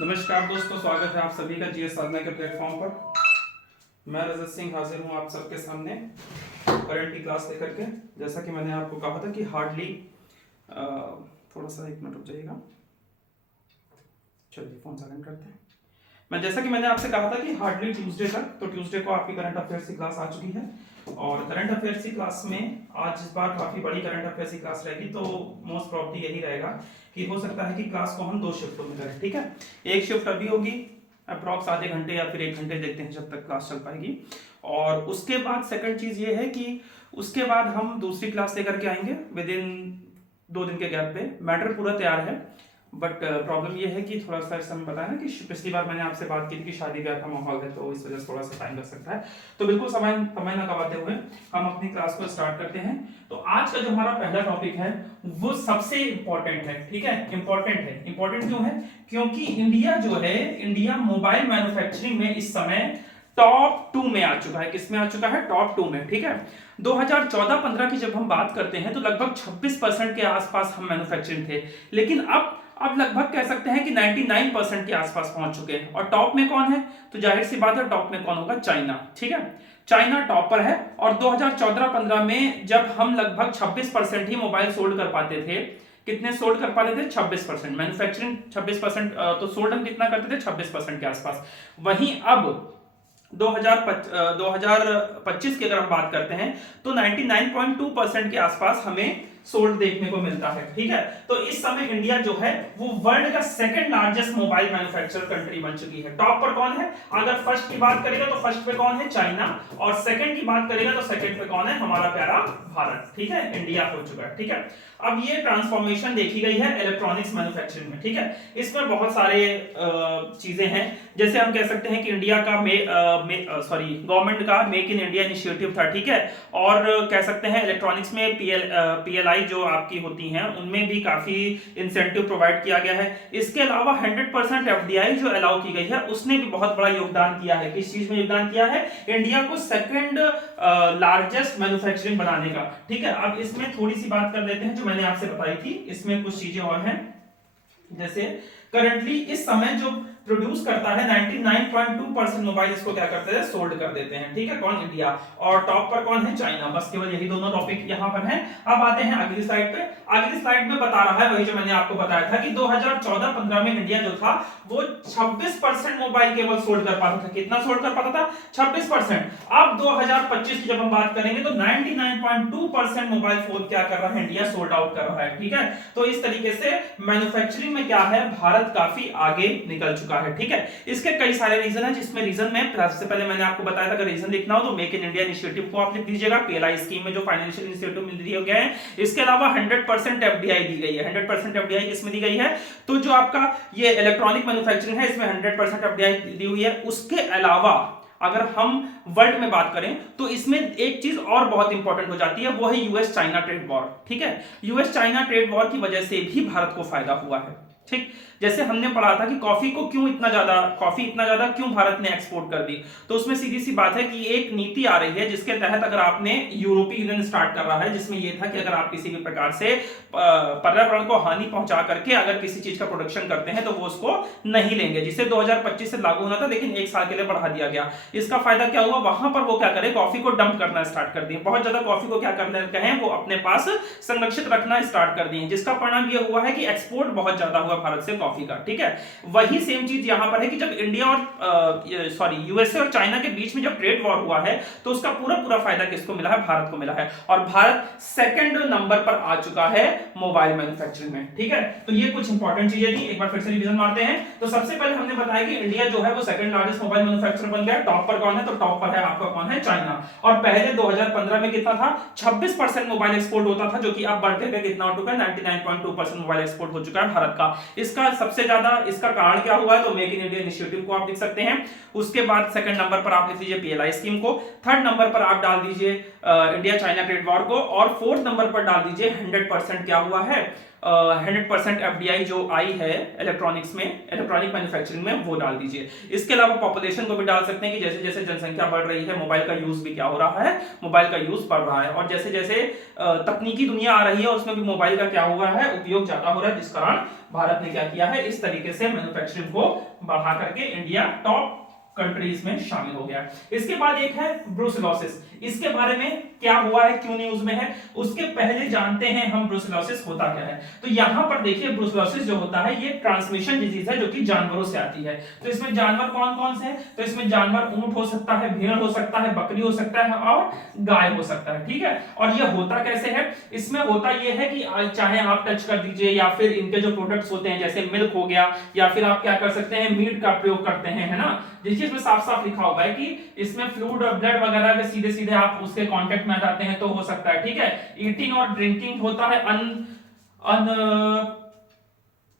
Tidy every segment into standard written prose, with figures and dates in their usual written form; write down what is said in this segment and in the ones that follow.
नमस्कार दोस्तों, स्वागत है आप सभी का जीएस साधना के प्लेटफॉर्म पर। मैं रजत सिंह हाजिर हूँ आप सबके सामने करंट की क्लास लेकर के। जैसा कि मैंने आपको कहा था कि हार्डली थोड़ा सा एक मिनट रुक जाइएगा। चलिए फोन साइलेंट करते हैं। जैसा कि मैंने आपसे कहा था कि हार्डली ट्यूसडे तक, तो ट्यूसडे को आपकी करंट अफेयर्स की क्लास आ चुकी है और करंट अफेयर्स की क्लास में आज इस बार काफी बड़ी करंट अफेयर्स की क्लास रहेगी। तो मोस्ट प्रॉब्ली यही रहेगा कि हो सकता है कि क्लास को हम 2 शिफ्टों में करें। ठीक है, एक शिफ्ट अभी होगी अप्रॉक्स आधे घंटे या फिर 1 घंटे, देखते हैं जब तक क्लास चल पाएगी। और उसके बाद सेकंड चीज ये है कि उसके बाद हम दूसरी क्लास लेकर के आएंगे विद इन 2 दिन के गैप पे। मैटर पूरा तैयार है, बट प्रॉब्लम ये है कि थोड़ा सा इस समय बताया ना कि पिछली बार मैंने आपसे बात की थी कि शादी ब्याह का माहौल है, तो इस वजह से थोड़ा सा टाइम लग सकता है। तो बिल्कुल समय ना गवाते हुए हम अपनी क्लास को स्टार्ट करते हैं। तो आज का जो हमारा पहला टॉपिक है वो सबसे इंपॉर्टेंट है। ठीक है, इंपॉर्टेंट है। इंपॉर्टेंट क्यों है? क्योंकि इंडिया जो है, इंडिया मोबाइल मैन्युफैक्चरिंग में इस समय टॉप 2 में आ चुका है। किस में आ चुका है? टॉप 2 में। ठीक है, 2014-15 की जब हम बात करते हैं तो लगभग 26% के आसपास हम मैन्युफैक्चरिंग थे, लेकिन अब लगभग कह सकते हैं कि 99% के आसपास पहुंच चुके हैं। और टॉप में कौन है? तो जाहिर सी बात है टॉप में कौन होगा? चाइना। ठीक है, चाइना टॉप पर है। और 2014-15 में जब हम लगभग 26% ही मोबाइल सोल्ड कर पाते थे, कितने सोल्ड कर पाते थे? 26%। मैन्युफैक्चरिंग 26%, तो सोल्ड हम कितना करते थे? 26% के आसपास। वहीं अब 2025 की अगर हम बात करते हैं तो 99.2% के आसपास हमें सोल्ड देखने को मिलता है। ठीक है, तो इस समय इंडिया जो है वो वर्ल्ड का second largest mobile manufacturer country बन चुकी है। टॉप पर कौन है? अगर फर्स्ट की बात करेगा तो फर्स्ट पे कौन है? चाइना। और सेकंड की बात करेगा तो सेकंड पे कौन है? हमारा प्यारा भारत। ठीक है, इंडिया हो चुका है। ठीक है, अब ये ट्रांसफॉर्मेशन देखी गई है इलेक्ट्रॉनिक्स मैन्युफैक्चरिंग में। ठीक है, इसमें बहुत सारे चीजें हैं। जैसे हम कह सकते हैं कि इंडिया का गवर्नमेंट का मेक इन इंडिया इनिशिएटिव था। ठीक है, और कह सकते हैं इलेक्ट्रॉनिक्स में पीएलआई जो आपकी होती हैं उनमें भी काफी इंसेंटिव प्रोवाइड किया गया है। इसके अलावा 100% एफडीआई जो अलाउ की गई है उसने भी बहुत बड़ा योगदान किया है। किस चीज में योगदान किया है? इंडिया को सेकंड लार्जेस्ट मैन्युफैक्चरिंग बनाने का। ठीक है, अब इसमें थोड़ी सी बात कर लेते हैं जो मैंने आपसे बताई थी। इसमें कुछ चीजें और हैं, जैसे करंटली इस समय जो प्रोड्यूस करता है 99.2% मोबाइल, इसको क्या करते हैं? सोल्ड कर देते हैं। ठीक है, कौन? इंडिया। और टॉप पर कौन है? चाइना। बस केवल यही दोनों टॉपिक यहां पर हैं। अब आते हैं अगली स्लाइड पे। अगली स्लाइड में बता रहा है वही जो मैंने आपको बताया था कि 2014-15 में इंडिया जो था वो 26% मोबाइल केवल सोल्ड कर पाता था। कितना सोल्ड कर पाता था? 26%। अब 2025 की जब हम बात करेंगे तो 99.2% मोबाइल फोन क्या कर रहा है? इंडिया सोल्ड आउट कर रहा है। ठीक है, तो इस तरीके से मैन्युफैक्चरिंग में क्या है, भारत काफी आगे निकल चुका है। ठीक है, इसके कई सारे रीजन है, जिसमें रीजन में सबसे पहले मैंने आपको बताया था अगर रीजन लिखना हो तो मेक इन इंडिया इनिशिएटिव को आप लिख दीजिएगा। पीएलआई स्कीम में जो फाइनेंशियल इनिशिएटिव मिल रही हो गया है। इसके अलावा 100% एफडीआई दी गई है। 100% एफडीआई किसमें दी गई है? तो जो आपका ये इलेक्ट्रॉनिक मैन्युफैक्चरिंग है इसमें 100% एफडीआई दी हुई है। उसके अलावा अगर हम वर्ल्ड में बात करें तो इसमें एक चीज और बहुत इंपॉर्टेंट हो जाती है, वो है यूएस चाइना ट्रेड वॉर। ठीक है, यूएस चाइना ट्रेड वॉर की वजह से भी भारत को फायदा हुआ है। ठीक, जैसे हमने पढ़ा था कि कॉफी इतना ज्यादा क्यों भारत ने एक्सपोर्ट कर दी, तो उसमें सीधी सी बात है कि एक नीति आ रही है जिसके तहत अगर आपने यूरोपीय यूनियन स्टार्ट कर रहा है, जिसमें यह था कि अगर आप किसी भी प्रकार से पर्यावरण को हानि पहुंचा करके अगर किसी चीज का प्रोडक्शन करते हैं तो वो उसको नहीं लेंगे, जिसे 2025 से लागू होना था लेकिन 1 साल के लिए बढ़ा दिया गया। इसका फायदा क्या हुआ? वहां पर वो क्या करे, कॉफी को डंप करना स्टार्ट कर दिए। बहुत ज्यादा कॉफी को क्या करने लगे हैं, वो अपने पास संरक्षित रखना स्टार्ट कर दिए, जिसका परिणाम ये हुआ है कि एक्सपोर्ट बहुत ज्यादा हुआ भारत से कॉफी का। ठीक है, वही सेम चीज यहां पर है कि जब इंडिया और यूएसए और चाइना के बीच में जब ट्रेड वॉर हुआ है तो उसका पूरा फायदा किसको मिला है? भारत को मिला है। और भारत सेकंड नंबर पर आ चुका है मोबाइल मैन्युफैक्चरिंग में। ठीक है, तो ये कुछ इंपॉर्टेंट चीजें थी, एक बार फिर से रिवीजन मारते हैं। तो सबसे पहले हमने बताया कि इंडिया जो है वो सेकंड लार्जेस्ट मोबाइल मैन्युफैक्चरर बन गया। टॉप पर कौन है? तो टॉप पर है आपका कौन है? चाइना। और पहले 2015 में कितना था? 26% मोबाइल एक्सपोर्ट होता था, जो कि अब बढ़ के कितना हो चुका है? 99.2% मोबाइल एक्सपोर्ट हो चुका है भारत का। इसका सबसे ज्यादा इसका कारण क्या हुआ है? तो मेक इन इंडिया इनिशिएटिव को आप लिख सकते हैं। उसके बाद सेकंड नंबर पर आप लिख लीजिए पीएलआई स्कीम को, थर्ड नंबर पर आप डाल दीजिए इंडिया चाइना ट्रेड वॉर को, और फोर्थ नंबर पर डाल दीजिए 100% क्या हुआ है? 100% एफडीआई जो आई है इलेक्ट्रॉनिक्स में, इलेक्ट्रॉनिक मैन्युफैक्चरिंग में, वो डाल दीजिए। इसके अलावा पॉपुलेशन को भी डाल सकते हैं कि जैसे जैसे जनसंख्या बढ़ रही है मोबाइल का यूज भी क्या हो रहा है, मोबाइल का यूज बढ़ रहा है, और जैसे जैसे तकनीकी दुनिया आ रही है उसमें भी मोबाइल का क्या हो रहा है, उपयोग ज्यादा हो रहा है, जिस कारण भारत ने क्या किया है, इस तरीके से मैन्युफैक्चरिंग को बढ़ा करके इंडिया टॉप कंट्रीज में शामिल हो गया। इसके बाद एक है ब्रुसेलोसिस। इसके बारे में क्या हुआ है, क्यों न्यूज में है, उसके पहले जानते हैं हम ब्रुसेलोसिस होता क्या है। तो यहां पर देखिए ब्रुसेलोसिस जो होता है ये ट्रांसमिशन डिजीज है जो कि जानवरों से आती है। तो इसमें जानवर कौन कौन से हैं, तो इसमें जानवर ऊंट हो सकता है, भेड़ हो सकता है, बकरी हो सकता है और गाय हो सकता है, ठीक है। और ये होता कैसे है, इसमें होता ये है कि चाहे आप टच कर दीजिए या फिर इनके जो प्रोडक्ट्स होते हैं जैसे मिल्क हो गया, या फिर आप क्या कर सकते हैं, मीट का प्रयोग करते हैं, है ना। देखिए इसमें साफ साफ लिखा होगा है कि इसमें फ्लूइड और ब्लड वगैरह के सीधे सीधे आप उसके कांटेक्ट में आ जाते हैं तो हो सकता है, ठीक है। ईटिंग और ड्रिंकिंग होता है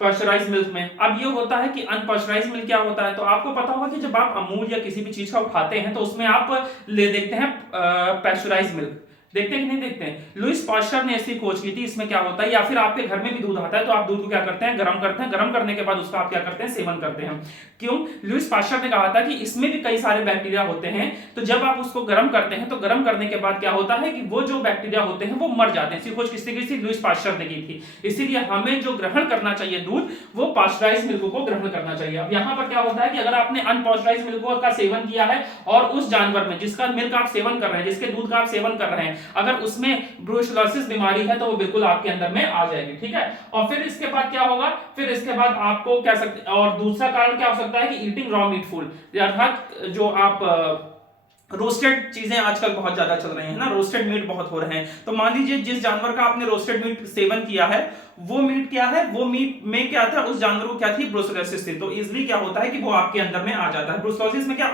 अनपस्चराइज्ड मिल्क में। अब ये होता है कि अनपस्चराइज्ड मिल्क क्या होता है, तो आपको पता होगा कि जब आप अमूल या किसी भी चीज का उठाते हैं तो उसमें आप ले देखते हैं पैस्चराइज्ड मिल्क, देखते हैं कि नहीं देखते हैं। लुईस पास्चर ने ऐसी खोज की थी। इसमें क्या होता है, या फिर आपके घर में भी दूध आता है तो आप दूध को क्या करते हैं, गर्म करते हैं, गर्म करने के बाद उसका आप क्या करते हैं, सेवन करते हैं। क्यों, लुईस पास्चर ने कहा था कि इसमें भी कई सारे बैक्टीरिया होते हैं, तो जब आप उसको गर्म करते हैं तो गर्म करने के बाद क्या होता है कि वो जो बैक्टीरिया होते हैं वो मर जाते हैं। ऐसी खोज किसने की थी, लुईस पास्चर ने की थी। इसीलिए हमें जो ग्रहण करना चाहिए दूध, वो पास्चराइज्ड मिल्क को ग्रहण करना चाहिए। अब यहाँ पर क्या होता है कि अगर आपने अनपास्चराइज्ड मिल्क का सेवन किया है और उस जानवर में जिसका मिल्क आप सेवन कर रहे हैं, जिसके दूध का आप सेवन कर रहे हैं, अगर उसमें ब्रुसेलोसिस बीमारी है तो वो बिल्कुल आपके अंदर में आ जाएगी, ठीक है। और फिर इसके बाद क्या होगा, फिर इसके बाद आपको क्या सकते, और दूसरा कारण क्या हो सकता है कि ईटिंग रॉ मीट फूड, अर्थात जो आप रोस्टेड चीजें आजकल बहुत ज्यादा चल रही हैं ना, रोस्टेड मीट बहुत हो रहे हैं। तो मान लीजिए जिस जानवर का आपने रोस्टेड मीट सेवन किया है, वो मीट क्या है, वो मीट में क्या था, उस जानवर को क्या थी, ब्रुसेलोसिस थी। तो इजीली क्या होता है कि वो आपके अंदर में आ जाता है। ब्रुसेलोसिस में क्या,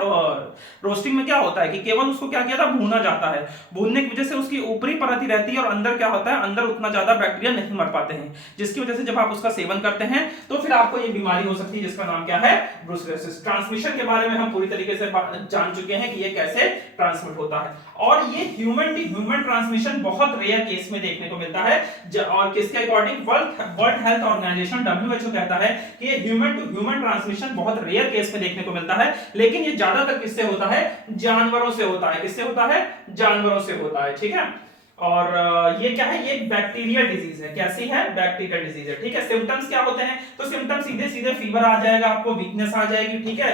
रोस्टिंग में क्या होता है कि केवल उसको क्या किया था, भूना जाता है। भूनने की वजह से उसकी ऊपरी परत ही रहती है और अंदर क्या होता है, अंदर उतना ज्यादा बैक्टीरिया नहीं मर पाते हैं, जिसकी वजह से जब आप उसका सेवन करते हैं तो फिर आपको ये बीमारी हो सकती है जिसका नाम क्या है, ब्रुसेलोसिस। ट्रांसमिशन के बारे में हम पूरी तरीके से जान चुके हैं कि ये कैसे ट्रांसमिट होता है। और ये ह्यूमन टू ह्यूमन ट्रांसमिशन बहुत रेयर केस में देखने को मिलता है, और किसके according, world health organization WHO कहता है कि ये ह्यूमन टू ह्यूमन ट्रांसमिशन बहुत रेयर केस में देखने को मिलता है। लेकिन ये ज्यादातर किससे होता है, जानवरों से होता है। किससे होता है, जानवरों से होता है, ठीक है। और ये क्या है, ये बैक्टीरियल डिजीज है। कैसी है, बैक्टीरियल डिजीज है, ठीक है। सिम्टम्स क्या होते हैं, तो सिम्टम्स सीधे सीधे फीवर आ जाएगा, आपको वीकनेस आ जाएगी, ठीक है,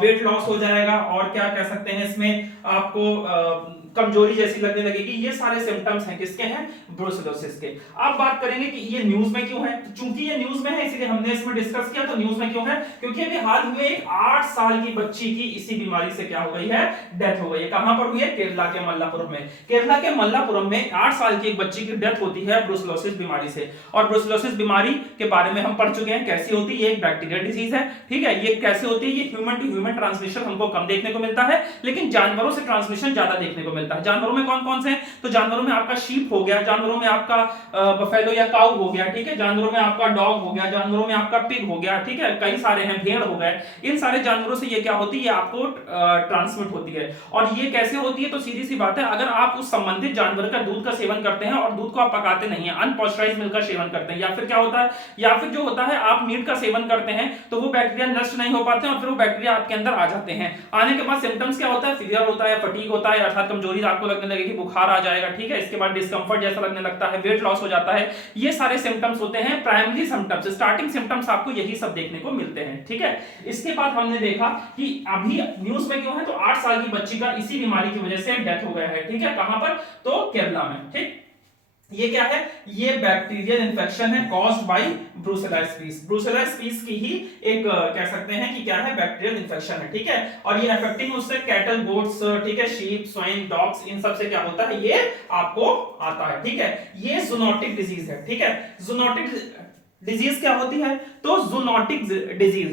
वेट लॉस हो जाएगा, और क्या कह सकते हैं इसमें आपको कमजोरी जैसी लगने लगेगी। ये सारे सिम्टम्स हैं किसके हैं, ब्रुसेलोसिस के। अब बात करेंगे कि ये न्यूज में क्यों है, तो चूंकि ये न्यूज में है इसलिए हमने इसमें डिस्कस किया। तो न्यूज में क्यों है, क्योंकि अभी हाल में एक 8 साल की बच्ची की इसी बीमारी से क्या हो गई है, डेथ हो गई है। कहां पर हुई है, केरला के मल्लापुरम में। केरला के मल्लापुरम में 8 साल की एक बच्ची की डेथ होती है ब्रुसेलोसिस बीमारी से। और ब्रुसेलोसिस बीमारी के बारे में हम पढ़ चुके हैं कैसी होती है, ये एक बैक्टीरियल डिजीज है, ठीक है। ये कैसे होती है, ये ह्यूमन टू ह्यूमन ट्रांसमिशन हमको कम देखने को मिलता है, लेकिन जानवरों से ट्रांसमिशन ज्यादा देखने को मिलता है। जानवरों में कौन कौन से हैं, तो जानवरों में आपका शीप हो गया, जानवरों में आपका बफेलो या काऊ हो गया, ठीक है, जानवरों में आपका डॉग हो गया, जानवरों में आपका पिग हो गया, ठीक है, कई सारे हैं, भेड़ हो गए। इन सारे जानवरों से ये क्या होती है, आपको ट्रांसमिट होती है। और ये कैसे होती है, तो सीधी सी बात है, अगर आप उस संबंधित जानवर का दूध का सेवन करते हैं और दूध को आप पकाते नहीं है, अनपॉस्चराइज्ड मिल्क का सेवन करते हैं, या फिर क्या होता है, या फिर जो होता है आप मीट का सेवन करते हैं तो वो बैक्टीरिया नष्ट नहीं हो पाते हैं और फिर वो बैक्टीरिया आपके अंदर आ जाते हैं। आने के बाद सिम्टम्स क्या होता है, फीवर होता है, फटीग होता है, अर्थात कमजोरी आपको लगने लगेगी, बुखार आ जाएगा, ठीक है। इसके बाद डिस्कंफर्ट जैसा लगने लगता है, वेट लॉस हो जाता है। ये सारे सिम्टम्स होते हैं प्राइमरी सिम्टम्स, स्टार्टिंग सिम्टम्स आपको यही सब देखने को मिलते हैं, ठीक है। इसके बाद हमने देखा कि अभी न्यूज में क्यों है, तो 8 साल की बच्ची का इसी बीमारी की वजह से डेथ हो गया है, ठीक है। कहां पर, तो केरला में, ठीक। ये क्या है, ये बैक्टीरियल इन्फेक्शन है कॉज्ड बाय ब्रुसेलोसिस। ब्रुसेलोसिस की ही एक कह सकते हैं कि क्या है, बैक्टीरियल इन्फेक्शन है, ठीक है। और ये अफेक्टिंग उससे कैटल, गोट्स, ठीक है, शीप, स्वाइन, डॉग्स, इन सब से क्या होता है, ये आपको आता है, ठीक है। ये जूनोटिक डिजीज है, ठीक है। जूनोटिक डिजीज क्या होती है, तो जूनोटिक डिजीज,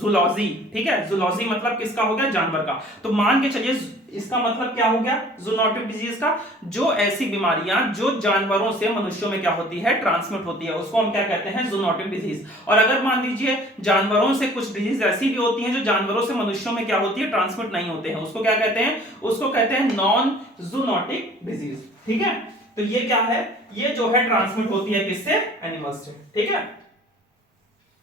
जूलॉजी, ठीक है। जूलॉजी मतलब किसका हो गया, जानवर का। तो मान के चलिए इसका मतलब क्या हो गया, जूनोटिक डिजीज का, जो ऐसी बीमारियां जो जानवरों से मनुष्यों में क्या होती है, ट्रांसमिट होती है, उसको हम क्या कहते हैं, जूनोटिक डिजीज। और अगर मान लीजिए जानवरों से कुछ डिजीज ऐसी भी होती हैं जो जानवरों से मनुष्यों में क्या होती है, ट्रांसमिट नहीं होते हैं, उसको क्या कहते हैं, उसको कहते हैं नॉन जूनोटिक डिजीज, ठीक है। तो ये क्या है, ये जो है ट्रांसमिट होती है किससे, एनिमल्स से, ठीक है।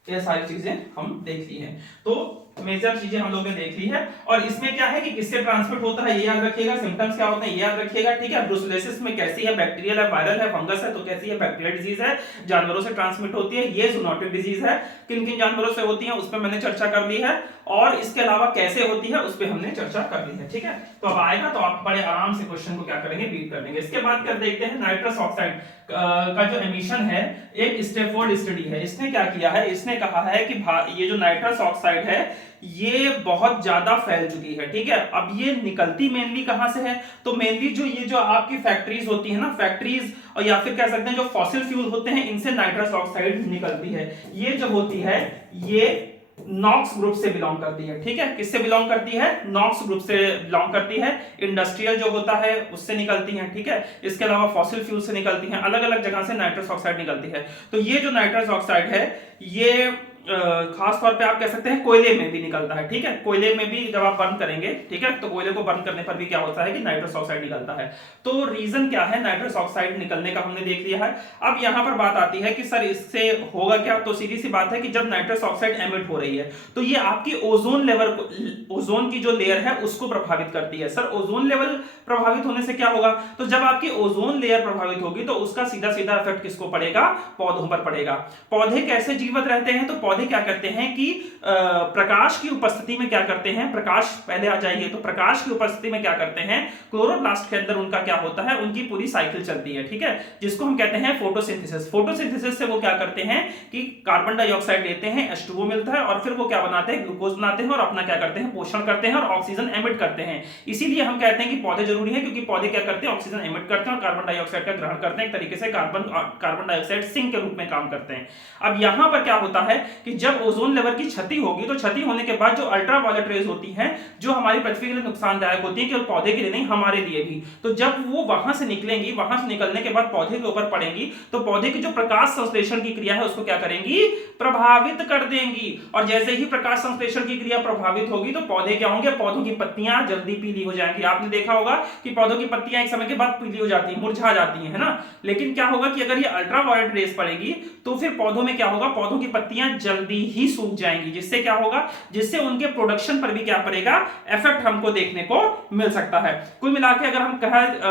ये सारी चीजें हम देख ली हैं, तो मेजर चीजें हम लोगों ने देख ली है। और इसमें क्या है कि किससे ट्रांसमिट होता है ये याद रखिएगा, सिम्टम्स क्या होते हैं ये याद रखिएगा, ठीक है। ब्रुसेलोसिस में कैसी है, बैक्टीरियल है, वायरल है, फंगस है, तो कैसी है, बैक्टीरियल डिजीज है, जानवरों से ट्रांसमिट होती है। ये जूनोटिक डिजीज है, किन किन जानवरों से होती है उस पर मैंने चर्चा कर ली है, और इसके अलावा कैसे होती है उस पर हमने चर्चा कर ली है, ठीक है। तो अब आएगा तो आप बड़े आराम से क्वेश्चन को क्या करेंगे, रीड कर लेंगे। इसके बाद कर देखते हैं नाइट्रस ऑक्साइड का जो एमिशन है, एक स्टैफोर्ड स्टडी है, इसने क्या किया है, इसने कहा है कि ये जो नाइट्रस ऑक्साइड है ये बहुत ज्यादा फैल चुकी है, ठीक है। अब ये निकलती मेनली कहां से है, तो मेनली जो ये जो आपकी फैक्ट्रीज होती है ना, फैक्ट्रीज और या फिर कह सकते हैं जो फॉसिल फ्यूल होते हैं, इनसे नाइट्रस ऑक्साइड निकलती है। ये जो होती है ये नॉक्स ग्रुप से बिलोंग करती है, ठीक है। किससे बिलोंग करती है, नॉक्स ग्रुप से बिलोंग करती है। इंडस्ट्रियल जो होता है उससे निकलती है, ठीक है। इसके अलावा फॉसिल फ्यूल से निकलती हैं, अलग अलग जगह से नाइट्रस ऑक्साइड निकलती है। तो ये जो नाइट्रस ऑक्साइड है ये खास तौर पे आप कह सकते हैं कोयले में भी निकलता है, ठीक है। कोयले में भी जब आप बर्न करेंगे, ठीक है, तो कोयले को बर्न करने पर भी क्या होता है कि नाइट्रस ऑक्साइड निकलता है। तो रीजन क्या है नाइट्रस ऑक्साइड निकलने का हमने देख लिया है। अब यहां पर बात आती है कि सर इससे होगा क्या, तो सीधी सी बात है कि जब नाइट्रस ऑक्साइड एमिट हो रही है तो ये आपकी ओजोन लेवल को, ओजोन की जो लेयर है उसको प्रभावित करती है। सर ओजोन लेवल प्रभावित होने से क्या होगा, तो जब आपकी ओजोन लेयर प्रभावित होगी तो उसका सीधा सीधा इफेक्ट किसको पड़ेगा, पौधों पर पड़ेगा। पौधे कैसे जीवित रहते हैं, तो पौधे क्या करते हैं कि प्रकाश की उपस्थिति में क्या करते हैं, प्रकाश पहले आ जाइए, तो प्रकाश की उपस्थिति में क्या करते हैं, क्लोरोप्लास्ट के अंदर उनका क्या होता है, उनकी पूरी साइकिल चलती है, ठीक है, जिसको हम कहते हैं फोटोसिंथेसिस। फोटोसिंथेसिस से वो क्या करते हैं कि कार्बन डाइऑक्साइड लेते हैं, H2O मिलता है, और फिर वो क्या बनाते हैं, ग्लूकोज बनाते हैं, और अपना क्या करते हैं, पोषण करते हैं और ऑक्सीजन एमिट करते हैं। इसीलिए हम कहते हैं कि पौधे जरूरी है, क्योंकि पौधे क्या करते हैं, ऑक्सीजन एमिट करते हैं और कार्बन डाइऑक्साइड का ग्रहण करते हैं, एक तरीके से कार्बन डाइऑक्साइड सिंक के रूप में काम करते हैं। अब यहां पर क्या होता है कि जब ओजोन लेवल की क्षति होगी, तो क्षति होने के बाद जो अल्ट्रावायलेट रेज होती हैं, जो हमारी पृथ्वी के लिए नुकसानदायक होती है, केवल पौधे के लिए नहीं हमारे लिए भी, तो जब वो वहां से निकलेंगी, वहां से निकलने के बाद पौधे के ऊपर पड़ेंगी, तो पौधे की जो प्रकाश संश्लेषण की क्रिया है उसको क्या करेंगी, प्रभावित कर देंगी। और जैसे ही प्रकाश संश्लेषण की क्रिया प्रभावित होगी तो पौधे क्या होंगे, पौधों की पत्तियां जल्दी पीली हो जाएंगी। आपने देखा होगा कि पौधों की पत्तियां एक समय के बाद पीली हो जाती हैं, मुरझा जाती हैं, है ना। लेकिन क्या होगा कि अगर ये अल्ट्रावायलेट रेज पड़ेगी तो फिर पौधों में क्या होगा, पौधों की पत्तियां जल्दी ही सूख जाएंगी, जिससे क्या होगा, जिससे उनके प्रोडक्शन पर भी क्या पड़ेगा, इफेक्ट हमको देखने को मिल सकता है। कुल मिलाकर अगर हम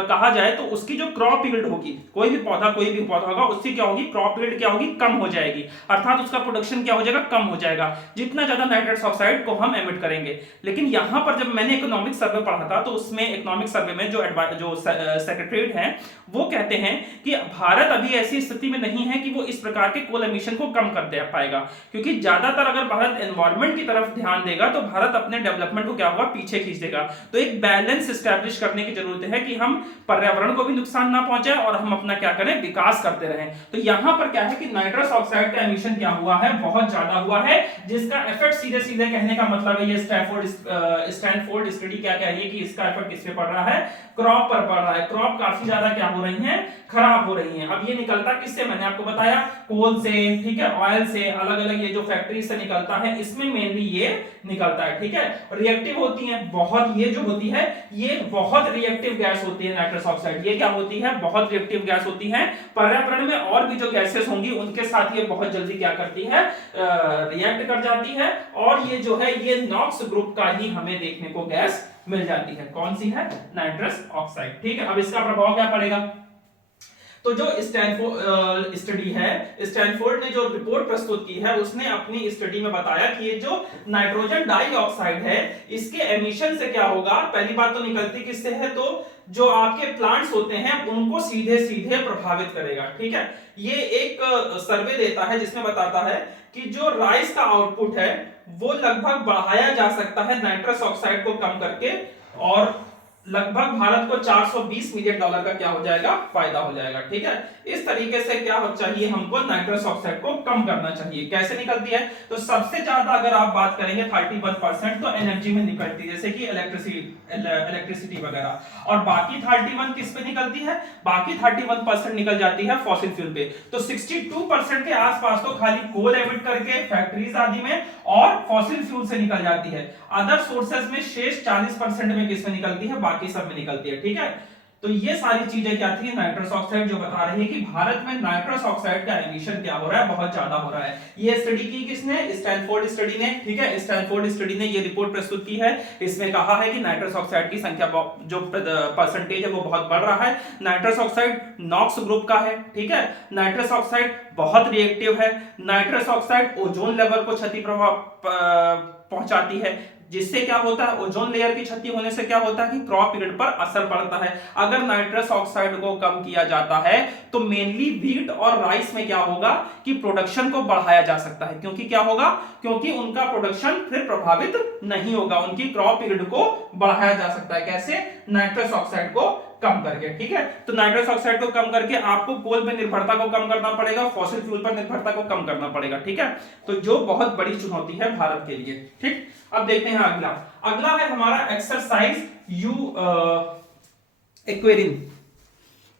कहा जाए तो उसकी जो क्रॉप यील्ड होगी, कोई भी पौधा होगा, उसकी क्या होगी, क्रॉप यील्ड क्या होगी, कम हो जाएगी, अर्थात उसका प्रोडक्शन क्या हो जाएगा, कम हो जाएगा, जितना ज्यादा नाइट्रस ऑक्साइड को हम एमिट करेंगे। लेकिन यहां पर जब मैंने इकोनॉमिक सर्वे पढ़ा था, तो उसमें इकोनॉमिक सर्वे में जो सेक्रेटरीट है वो कहते हैं कि भारत अभी ऐसी स्थिति में नहीं है कि वो इस प्रकार के कोल एमिशन को कम कर दे पाएगा, क्योंकि ज्यादातर अगर भारत एनवायरमेंट की तरफ ध्यान देगा तो भारत अपने डेवलपमेंट को क्या होगा, पीछे खींच देगा। तो एक बैलेंस एस्टैब्लिश करने की जरूरत है कि हम पर्यावरण को भी नुकसान ना पहुंचाए और हम अपना क्या करें, विकास करते रहें। तो यहां पर क्या है कि नाइट्रस ऑक्साइड का एमिशन क्या हुआ है, बहुत ज्यादा हुआ है, जिसका इफेक्ट सीधे सीधे कहने का मतलब है, ये स्टैनफोर्ड स्टडी क्या कह रही है कि इसका इफेक्ट किस पे पड़ रहा है, क्रॉप पर पड़ रहा है। क्रॉप काफी ज्यादा क्या हो रही है, खराब हो रही है। अब ये निकलता किससे, मैंने आपको बताया कोल से, ठीक है, ऑयल से, अलग अलग ये जो फैक्ट्री से निकलता है, इसमें मेनली ये निकलता है, ठीक है। रिएक्टिव होती है बहुत, ये जो होती है ये बहुत रिएक्टिव गैस होती है नाइट्रस ऑक्साइड, ये क्या होती है, बहुत रिएक्टिव गैस होती है। पर्यावरण में और भी जो गैसेस होंगी उनके साथ ये बहुत जल्दी क्या करती है, रिएक्ट कर जाती है, और ये जो है ये नॉक्स ग्रुप का ही हमें देखने को गैस मिल जाती है। कौन सी है, नाइट्रस ऑक्साइड, ठीक है। अब इसका प्रभाव क्या पड़ेगा, तो जो स्टैनफोर्ड स्टडी है, स्टैनफोर्ड ने जो रिपोर्ट प्रस्तुत की है उसने अपनी स्टडी में बताया कि ये जो नाइट्रोजन डाइऑक्साइड है इसके एमिशन से क्या होगा, पहली बात तो निकलती किससे है, तो जो आपके प्लांट्स होते हैं उनको सीधे सीधे प्रभावित करेगा, ठीक है। ये एक सर्वे देता है जिसमें बताता है कि जो राइस का आउटपुट है वो लगभग बढ़ाया जा सकता है नाइट्रस ऑक्साइड को कम करके, और लगभग भारत को $420 मिलियन का क्या हो जाएगा, फायदा हो जाएगा, ठीक है। इस तरीके से क्या हो चाहिए, हमको नाइट्रस ऑक्साइड को कम करना चाहिए। कैसे निकलती है, तो सबसे ज्यादा अगर आप बात करेंगे 31% तो एनर्जी में निकलती है, जैसे कि इलेक्ट्रिसिटी वगैरह, और बाकी 31 किस पे निकलती है, बाकी 31% निकल जाती है फॉसिल फ्यूल पे। तो 62% के आसपास तो खाली कोल एमिट करके फैक्ट्रीज आदि में और फॉसिल फ्यूल से निकल जाती है। अदर सोर्सेज में शेष 40% में किस में निकलती है, बाकी सब में निकलती है, ठीक है। तो ये सारी चीजें क्या थी, नाइट्रस ऑक्साइड जो बता रही है कि भारत में नाइट्रस ऑक्साइड का एमिशन क्या हो रहा है, बहुत ज्यादा हो रहा है। ये स्टडी की किसने, स्टैनफोर्ड स्टडी ने, ठीक है, स्टैनफोर्ड स्टडी ने ये रिपोर्ट प्रस्तुत की है। इसमें कहा है कि नाइट्रस ऑक्साइड की संख्या जो परसेंटेज है वो बहुत बढ़ रहा है। नाइट्रस ऑक्साइड नॉक्स ग्रुप का है, ठीक है, नाइट्रस ऑक्साइड बहुत रिएक्टिव है, नाइट्रस ऑक्साइड ओजोन लेवल को क्षति पहुंचाती है, जिससे क्या होता है, ओजोन लेयर की क्षति होने से क्या होता है कि क्रॉप यील्ड पर असर पड़ता है। अगर नाइट्रस ऑक्साइड को कम किया जाता है तो मेनली व्हीट और राइस में क्या होगा कि प्रोडक्शन को बढ़ाया जा सकता है, क्योंकि क्या होगा, क्योंकि उनका प्रोडक्शन फिर प्रभावित नहीं होगा, उनकी क्रॉप यील्ड को बढ़ाया जा सकता है। कैसे, नाइट्रस ऑक्साइड को कम करके, ठीक है। तो नाइट्रस ऑक्साइड को कम करके आपको कोल पे निर्भरता को कम करना पड़ेगा, फॉसिल फ्यूल पर निर्भरता को कम करना पड़ेगा, ठीक है। तो जो बहुत बड़ी चुनौती है भारत के लिए, ठीक। अब देखते हैं अगला, अगला है हमारा एक्सरसाइज यू एक्वेरिन,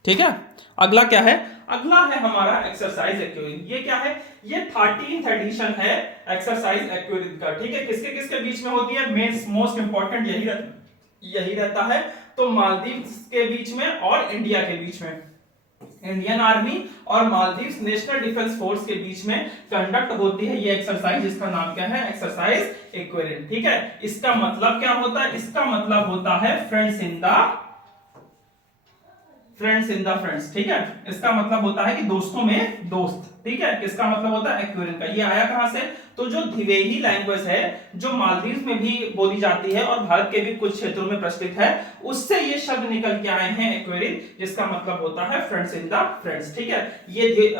ठीक है। अगला क्या है, अगला है हमारा एक्सरसाइज एक्वेरिन। ये क्या है, ये 13th एडिशन है एक्सरसाइज एक्वेरिन का, ठीक है। किसके किसके बीच में होती है, मोस्ट इंपॉर्टेंट यही रहता है। तो मालदीव के बीच में और इंडिया के बीच में, इंडियन आर्मी और मालदीव्स नेशनल डिफेंस फोर्स के बीच में कंडक्ट होती है ये एक्सरसाइज। इसका नाम क्या है, एक्सरसाइज एक्वेरिन, ठीक है। इसका मतलब क्या होता है, इसका मतलब होता है फ्रेंड्स इन द फ्रेंड्स, ठीक है। इसका मतलब होता है कि दोस्तों में दोस्त, ठीक है। किसका मतलब होता है, एक्वेरिन का। ये आया कहां से, तो जो धिवेही लैंग्वेज है जो मालदीव में भी बोली जाती है और भारत के भी कुछ क्षेत्रों में प्रचलित है, उससे ये शब्द निकल के आए हैं एक्वेरिन, जिसका मतलब होता है फ्रेंड्स इन द फ्रेंड्स, ठीक है। ये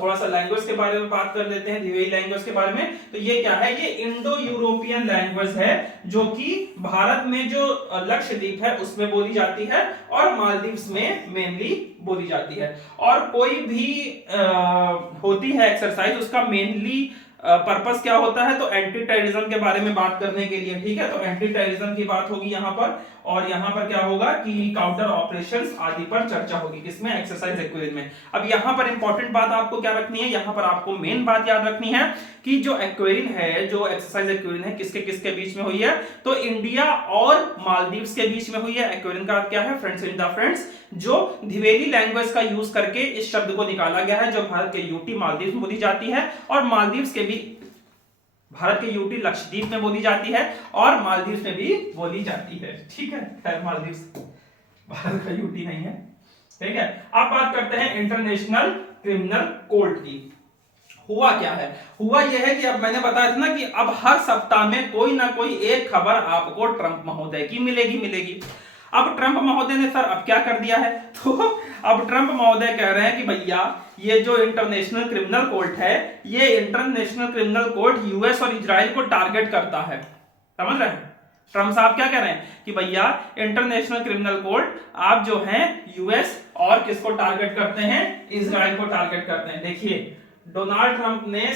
थोड़ा सा लैंग्वेज के बारे में बात कर लेते हैं, धिवेही लैंग्वेज के बारे में। तो ये क्या है, ये इंडो यूरोपियन लैंग्वेज है जो कि भारत में जो लक्षद्वीप है उसमें बोली जाती है और मालदीव्स में मेनली बोली जाती है। और कोई भी होती है एक्सरसाइज, उसका मेनली पर्पस क्या होता है, तो एंटी टेररिज्म के बारे में बात करने के लिए, ठीक है। तो एंटी टेररिज्म की बात होगी यहां पर, और यहां पर क्या होगा कि काउंटर ऑपरेशंस आदि पर चर्चा होगी, किसमें, एक्सरसाइज एक्वेरिन में। अब यहां पर इंपॉर्टेंट बात आपको क्या रखनी है, यहां पर आपको मेन बात याद रखनी है कि जो एक्वेरिन है, जो एक्सरसाइज एक्वेरिन है, किसके किसके बीच में हुई है, तो इंडिया और मालदीव्स के बीच में हुई है। एक्वेरिन का क्या है, फ्रेंड्स इन द फ्रेंड्स, जो धिवेली लैंग्वेज का यूज करके इस शब्द को निकाला गया है, जो भारत के यूटी मालदीव में बोली जाती है और मालदीव्स के भी भारत के यूटी लक्षद्वीप में बोली जाती है और मालदीव में भी बोली जाती है, ठीक है। खैर मालदीव भारत का यूटी नहीं है, ठीक है। अब बात करते हैं इंटरनेशनल क्रिमिनल कोर्ट की। हुआ क्या है, हुआ यह है कि अब मैंने बताया था ना कि अब हर सप्ताह में कोई ना कोई एक खबर आपको ट्रंप महोदय की मिलेगी। अब ट्रंप महोदय ने सर अब क्या कर दिया है, तो अब ट्रंप महोदय कह रहे हैं कि भैया ये जो इंटरनेशनल क्रिमिनल कोर्ट है, ये इंटरनेशनल क्रिमिनल कोर्ट यूएस और इजराइल को टारगेट करता है। समझ रहे हैं, ट्रंप साहब क्या कह रहे हैं कि भैया इंटरनेशनल क्रिमिनल कोर्ट आप जो है यूएस और किसको टारगेट करते हैं, इजराइल को टारगेट करते हैं। देखिए डोनाल्ड ट्रंप ने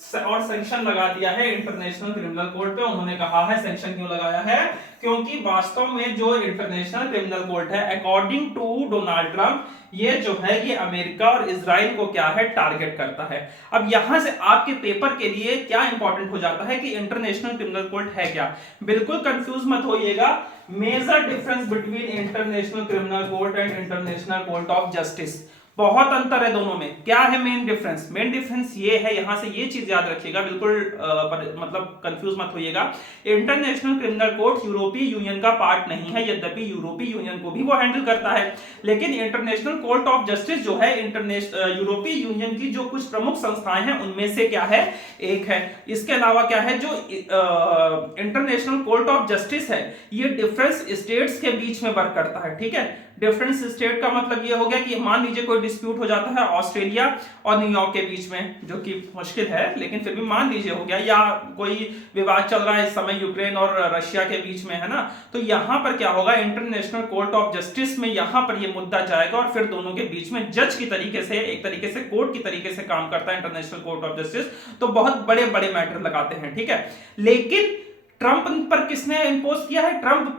सैंक्शन लगा दिया है इंटरनेशनल क्रिमिनल कोर्ट पे। उन्होंने कहा है, सैंक्शन क्यों लगाया है, क्योंकि वास्तव में जो इंटरनेशनल क्रिमिनल कोर्ट है, अकॉर्डिंग टू डोनाल्ड ट्रंप, ये जो है ये अमेरिका और इजराइल को क्या है, टारगेट करता है। अब यहां से आपके पेपर के लिए क्या इंपॉर्टेंट हो जाता है कि इंटरनेशनल क्रिमिनल कोर्ट है क्या। बिल्कुल कंफ्यूज मत होइएगा, major difference between International Criminal Court and International Court of Justice, बहुत अंतर है दोनों में। क्या है मेन डिफरेंस, मेन डिफरेंस ये है, यहां से ये चीज याद रखिएगा, बिल्कुल मतलब कंफ्यूज मत होइएगा। इंटरनेशनल क्रिमिनल कोर्ट यूरोपीय यूनियन का पार्ट नहीं है, यद्यपि यूरोपीय यूनियन को भी वो हैंडल करता है, लेकिन इंटरनेशनल कोर्ट ऑफ जस्टिस जो है यूरोपीय यूनियन की जो कुछ प्रमुख संस्थाएं हैं उनमें से क्या है, एक है। इसके अलावा क्या है, जो इंटरनेशनल कोर्ट ऑफ जस्टिस है, ये डिफरेंस स्टेट्स के बीच में वर्क करता है, ठीक है। डिफरेंस स्टेट का मतलब ये हो गया कि मान लीजिए कोई डिस्प्यूट हो जाता है ऑस्ट्रेलिया और न्यूयॉर्क के बीच में, जो कि मुश्किल है लेकिन फिर भी मान लीजिए हो गया, या कोई विवाद चल रहा है इस समय यूक्रेन और रशिया के बीच में, है ना। तो यहां पर क्या होगा, इंटरनेशनल कोर्ट ऑफ जस्टिस में यहां पर ये मुद्दा जाएगा और फिर दोनों के बीच में जज की तरीके से, एक तरीके से कोर्ट की तरीके से काम करता है इंटरनेशनल कोर्ट ऑफ जस्टिस। तो बहुत बड़े बड़े मैटर लगाते हैं, ठीक है। लेकिन ट्रंप पर किसने इंपोज किया है, ट्रंप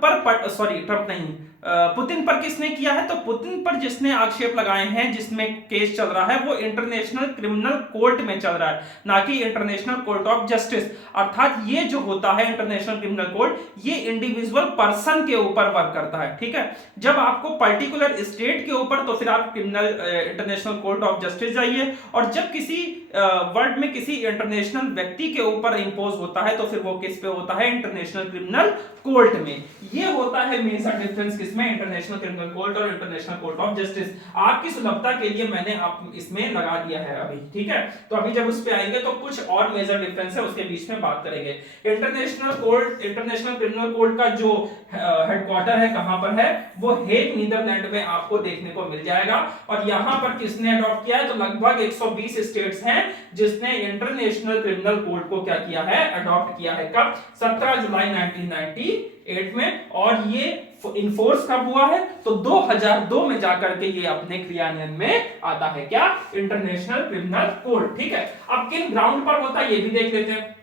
पुतिन पर किसने किया है? तो पुतिन पर जिसने आक्षेप लगाए हैं, जिसमें केस चल रहा है, वो इंटरनेशनल क्रिमिनल कोर्ट में चल रहा है, ना कि इंटरनेशनल कोर्ट ऑफ जस्टिस। अर्थात ये जो होता है इंटरनेशनल क्रिमिनल कोर्ट, ये इंडिविजुअल पर्सन के ऊपर वर्क करता है। ठीक है, जब आपको पर्टिकुलर स्टेट के ऊपर, तो फिर आप criminal international Court of justice जाइए, और जब किसी वर्ल्ड में किसी इंटरनेशनल व्यक्ति के ऊपर इंपोज होता है, तो फिर वो किस पे होता है? इंटरनेशनल क्रिमिनल कोर्ट में। ये होता है मेजर डिफरेंस किसमें? इंटरनेशनल क्रिमिनल कोर्ट और इंटरनेशनल कोर्ट ऑफ जस्टिस। आपकी सुलभता के लिए मैंने आप इसमें लगा दिया है अभी। ठीक है, तो अभी जब उस पे आएंगे तो कुछ और मेजर डिफरेंस है, उसके बीच में बात करेंगे। International court, international Criminal court का जो हेडक्वार्टर है कहां पर है? वो हेग, नीदरलैंड में आपको देखने को मिल जाएगा। और यहां पर किसने अडॉप्ट किया है? तो लगभग 120 स्टेट्स हैं जिसने इंटरनेशनल क्रिमिनल कोर्ट को क्या किया है? अडॉप्ट किया है। कब? 17 जुलाई 1998 में। और ये इनफोर्स कब हुआ है? तो 2002 में जाकर के ये अपने क्रियान्वयन में आता है। क्या? International Criminal court. ठीक है, अब किन ग्राउंड पर होता है ये भी देख लेते हैं।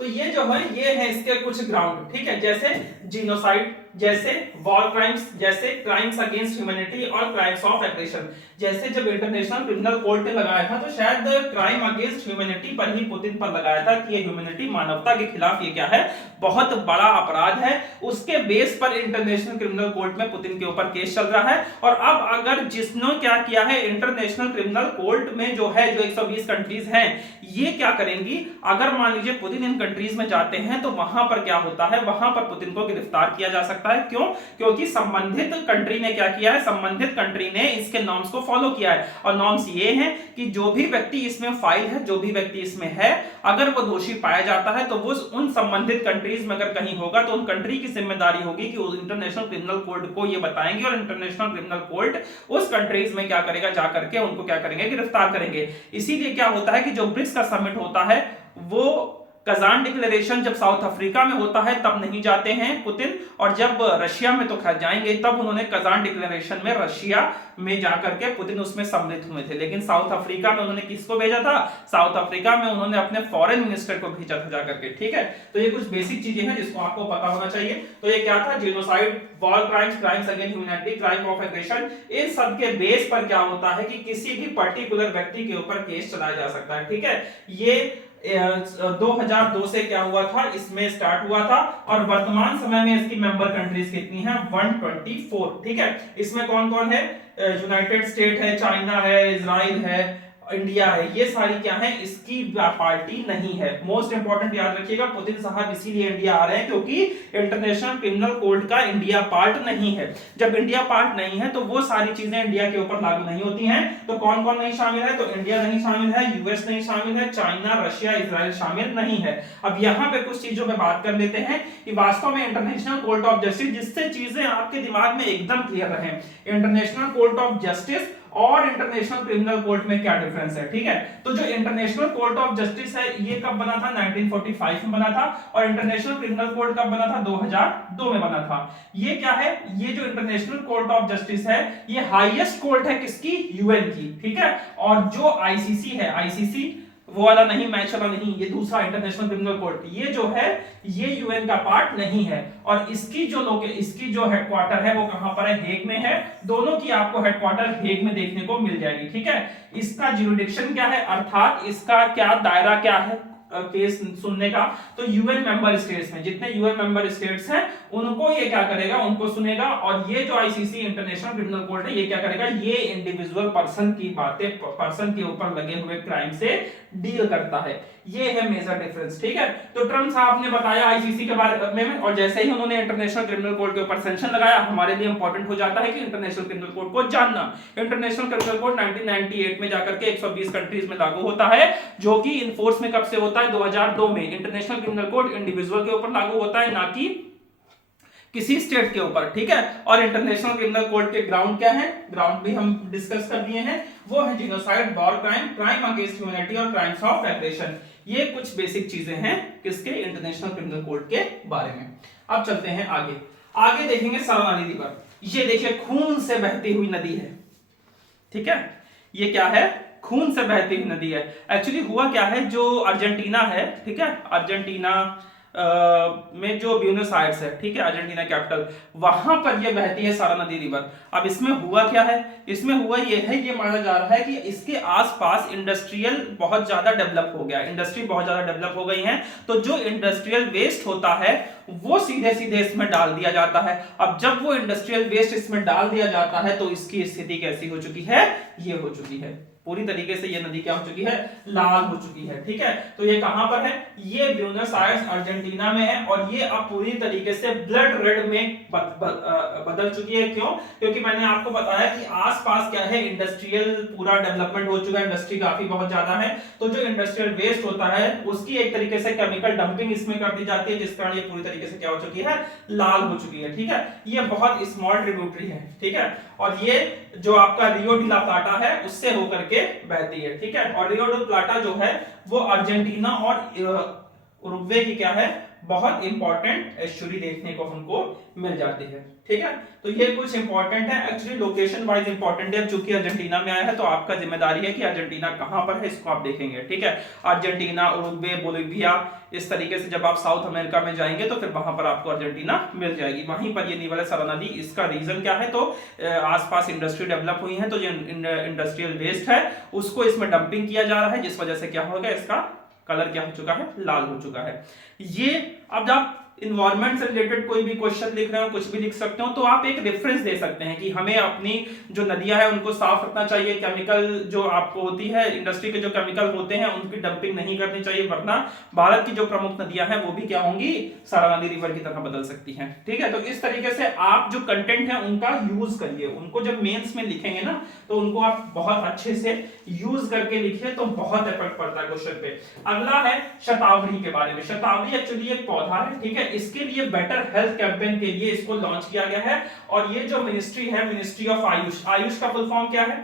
तो ये जो है, ये है इसके कुछ ग्राउंड। ठीक है, जैसे जीनोसाइड, जैसे वॉर क्राइम्स, जैसे क्राइम्स अगेंस्ट ह्यूमैनिटी और क्राइम्स ऑफ एग्रेशन। जैसे जब इंटरनेशनल क्रिमिनल कोर्ट ने लगाया था, तो शायद क्राइम अगेंस्ट ह्यूमैनिटी पर ही पुतिन पर लगाया था कि ये ह्यूमैनिटी, मानवता के खिलाफ ये क्या है? बहुत बड़ा अपराध है। उसके बेस पर इंटरनेशनल क्रिमिनल कोर्ट में पुतिन के ऊपर केस चल रहा है। और अब अगर जिसने क्या किया है, इंटरनेशनल क्रिमिनल कोर्ट में जो है, जो 120 कंट्रीज हैं, ये क्या करेंगी? अगर मान लीजिए पुतिन इन कंट्रीज में जाते हैं, तो वहां पर क्या होता है? वहां पर पुतिन को गिरफ्तार किया जा सकता है। क्यों? क्योंकि संबंधित कंट्री ने क्या किया है? संबंधित कंट्री ने इसके नॉर्म्स को फॉलो किया है। और नॉर्म्स ये हैं कि जो भी व्यक्ति इसमें फाइल है, जो भी व्यक्ति इसमें है, अगर वो दोषी पाया जाता है, तो वो उन संबंधित कंट्रीज में अगर कहीं होगा, तो उन कंट्री की जिम्मेदारी होगी कि इंटरनेशनल क्रिमिनल कोर्ट को ये बताएंगे, और इंटरनेशनल क्रिमिनल कोर्ट उस कंट्रीज में क्या करेगा? जाकर के उनको क्या करेंगे? गिरफ्तार करेंगे। इसीलिए क्या होता है कि जो ब्रिक्स का समिट होता है, वो कजान डिक्लेरेशन जब साउथ अफ्रीका में होता है तब नहीं जाते हैं पुतिन, और जब रशिया में तो खैर जाएंगे, तब उन्होंने कजान डिक्लेरेशन में रशिया में जाकर के पुतिन उसमें सम्मिलित हुए थे। लेकिन साउथ अफ्रीका में उन्होंने किसको भेजा था? साउथ अफ्रीका में उन्होंने अपने फॉरेन मिनिस्टर को भेजा था जाकर के। ठीक है, तो ये कुछ बेसिक चीजें हैं जिसको आपको पता होना चाहिए। तो ये क्या था? Genocide, war crimes, crimes against humanity, crime of aggression, इन सब के बेस पर क्या होता है कि किसी भी पर्टिकुलर व्यक्ति के ऊपर केस चलाया जा सकता है। ठीक है, ये 2002 से क्या हुआ था? इसमें स्टार्ट हुआ था, और वर्तमान समय में इसकी मेंबर कंट्रीज कितनी हैं? 124। ठीक है, इसमें कौन कौन है? यूनाइटेड स्टेट है, चाइना है, इजराइल है, इंडिया है। ये सारी क्या है? इसकी पार्टी नहीं है। मोस्ट इंपॉर्टेंट याद रखिएगा, पुतिन साहब इसीलिए इंडिया आ रहे हैं क्योंकि इंटरनेशनल क्रिमिनल कोर्ट का इंडिया पार्ट नहीं है। जब इंडिया पार्ट नहीं है, तो वो सारी चीजें इंडिया के ऊपर लागू नहीं होती हैं। तो कौन कौन नहीं शामिल है? तो इंडिया नहीं शामिल है, यूएस नहीं शामिल है, चाइना, रशिया, इजराइल शामिल नहीं है। अब यहाँ पे कुछ चीजों पे बात कर लेते हैं कि वास्तव में इंटरनेशनल कोर्ट ऑफ जस्टिस, जिससे चीजें आपके दिमाग में एकदम क्लियर रहे, इंटरनेशनल कोर्ट ऑफ जस्टिस और इंटरनेशनल क्रिमिनल कोर्ट में क्या डिफरेंस है। ठीक है, तो जो इंटरनेशनल कोर्ट ऑफ जस्टिस है, ये कब बना था? 1945 में बना था। और इंटरनेशनल क्रिमिनल कोर्ट कब बना था? 2002 में बना था। ये क्या है? ये जो इंटरनेशनल कोर्ट ऑफ जस्टिस है, ये हाईएस्ट कोर्ट है किसकी? यूएन की। ठीक है, और जो आईसीसी है, आईसीसी वो वाला नहीं, मैच वाला नहीं, ये दूसरा इंटरनेशनल क्रिमिनल कोर्ट, ये जो है, ये यूएन का पार्ट नहीं है। और इसकी जो हेडक्वार्टर है वो कहां पर है? हेग में है। दोनों की आपको हेडक्वार्टर हेग में देखने को मिल जाएगी। ठीक है, इसका ज्यूरिडिक्शन क्या है? अर्थात इसका क्या दायरा क्या है केस सुनने का? तो यूएन मेंबर स्टेट्स में, जितने यूएन मेंबर स्टेट्स हैं, उनको ये क्या करेगा? उनको सुनेगा। और ये जो आईसीसी इंटरनेशनल क्रिमिनल कोर्ट है, ये क्या करेगा? ये इंडिविजुअल पर्सन की बातें, पर्सन के ऊपर लगे हुए क्राइम से डील करता है। ये है मेजर डिफरेंस। ठीक है, तो ट्रम्प साहब ने बताया आईसीसी के बारे में, और जैसे ही उन्होंने इंटरनेशनल क्रिमिनल कोर्ट के ऊपर सैंक्शन लगाया, हमारे लिए इंपॉर्टेंट हो जाता है कि इंटरनेशनल क्रिमिनल कोर्ट को जानना। इंटरनेशनल क्रिमिनल कोर्ट 1998 में जाकर के 120 कंट्रीज में लागू होता है, जो कि इनफोर्स में कब से होता है? 2002 में। इंटरनेशनल क्रिमिनल कोर्ट इंडिविजुअल के ऊपर लागू होता है, ना कि किसी स्टेट के ऊपर। ठीक है, और इंटरनेशनल क्रिमिनल कोर्ट के ग्राउंड क्या है? ग्राउंड भी हम डिस्कस कर लिए हैं, वो है genocide, war crime, crime against humanity और क्राइम्स ऑफ एग्रेशन। ये कुछ बेसिक चीजें हैं किसके? इंटरनेशनल क्रिमिनल कोर्ट के बारे में। अब चलते हैं आगे। आगे देखेंगे सरनाली रिवर। ये देखिए, खून से बहती हुई नदी है। ठीक है, ये क्या है? खून से बहती हुई नदी है। एक्चुअली हुआ क्या है, जो अर्जेंटीना है, ठीक है, अर्जेंटीना में जो ब्यूनस आयर्स है, ठीक है, अर्जेंटीना कैपिटल, वहां पर ये बहती है सारा नदी रिवर। अब इसमें हुआ क्या है, इसमें हुआ ये है, ये माना जा रहा है कि इसके आसपास इंडस्ट्रियल बहुत ज्यादा डेवलप हो गया, इंडस्ट्री बहुत ज्यादा डेवलप हो गई है, तो जो इंडस्ट्रियल वेस्ट होता है वो सीधे सीधे इसमें डाल दिया जाता है। अब जब वो इंडस्ट्रियल वेस्ट इसमें डाल दिया जाता है तो इसकी स्थिति कैसी हो चुकी है, ये हो चुकी है, पूरी तरीके से ये नदी क्या हो चुकी है, लाल हो चुकी है, ठीक है। तो ये कहां पर है, ये ब्यूनस आयर्स अर्जेंटीना में है, और ये अब पूरी तरीके से ब्लड रेड में बदल चुकी है। क्यों, क्योंकि मैंने आपको बताया कि आसपास क्या है, इंडस्ट्रियल पूरा डेवलपमेंट हो चुका है, इंडस्ट्री काफी बहुत ज्यादा है, तो जो इंडस्ट्रियल वेस्ट होता है उसकी एक तरीके से केमिकल डंपिंग इसमें कर दी जाती है, जिस कारण ये पूरी तरीके से क्या हो चुकी है, लाल हो चुकी है, ठीक है। ये बहुत स्मॉल ट्रिब्यूटरी है, ठीक है, और ये जो आपका रियो डी ला प्लाटा है उससे होकर के बहती है, ठीक है। और रियो डी प्लाटा जो है वो अर्जेंटीना और उरुग्वे की क्या है, बहुत इंपॉर्टेंट एस्चुरी देखने को हमको मिल जाती है, ठीक है। तो ये कुछ इंपॉर्टेंट है, एक्चुअली लोकेशन वाइज इंपॉर्टेंट है, चूंकि अर्जेंटीना में आया है तो आपका जिम्मेदारी है कि अर्जेंटीना कहां पर है इसको आप देखेंगे, ठीक है। अर्जेंटीना, उरुग्वे, बोलिविया, इस तरीके से जब आप साउथ अमेरिका में जाएंगे तो फिर वहां पर आपको अर्जेंटीना मिल जाएगी, वहीं पर ये निवल सारा नदी। इसका रीजन क्या है, तो आसपास इंडस्ट्री डेवलप हुई है, तो जो इंडस्ट्रियल वेस्ट है उसको इसमें डंपिंग किया जा रहा है, जिस वजह से क्या होगा, इसका कलर क्या हो चुका है, लाल हो चुका है। ये अब आप इन्वायरमेंट से रिलेटेड कोई भी क्वेश्चन लिख रहे हो, कुछ भी लिख सकते हो, तो आप एक रेफरेंस दे सकते हैं कि हमें अपनी जो नदियां हैं उनको साफ रखना चाहिए, केमिकल जो आपको होती है, इंडस्ट्री के जो केमिकल होते हैं उनकी डंपिंग नहीं करनी चाहिए, वरना भारत की जो प्रमुख नदियां हैं वो भी क्या होंगी, सारा नदी रिवर की तरह बदल सकती हैं, ठीक है। तो इस तरीके से आप जो कंटेंट है उनका यूज करिए, उनको जब मेंस में लिखेंगे ना तो उनको आप बहुत अच्छे से यूज करके लिखिए, तो बहुत इफेक्ट पड़ता है क्वेश्चन पे। अगला है शतावरी के बारे में। शतावरी एक्चुअली एक पौधा है, ठीक है, इसके लिए बेटर हेल्थ कैंपेन के लिए इसको लॉन्च किया गया है, और ये जो मिनिस्ट्री है, मिनिस्ट्री ऑफ आयुष, आयुष का फुल फॉर्म क्या है,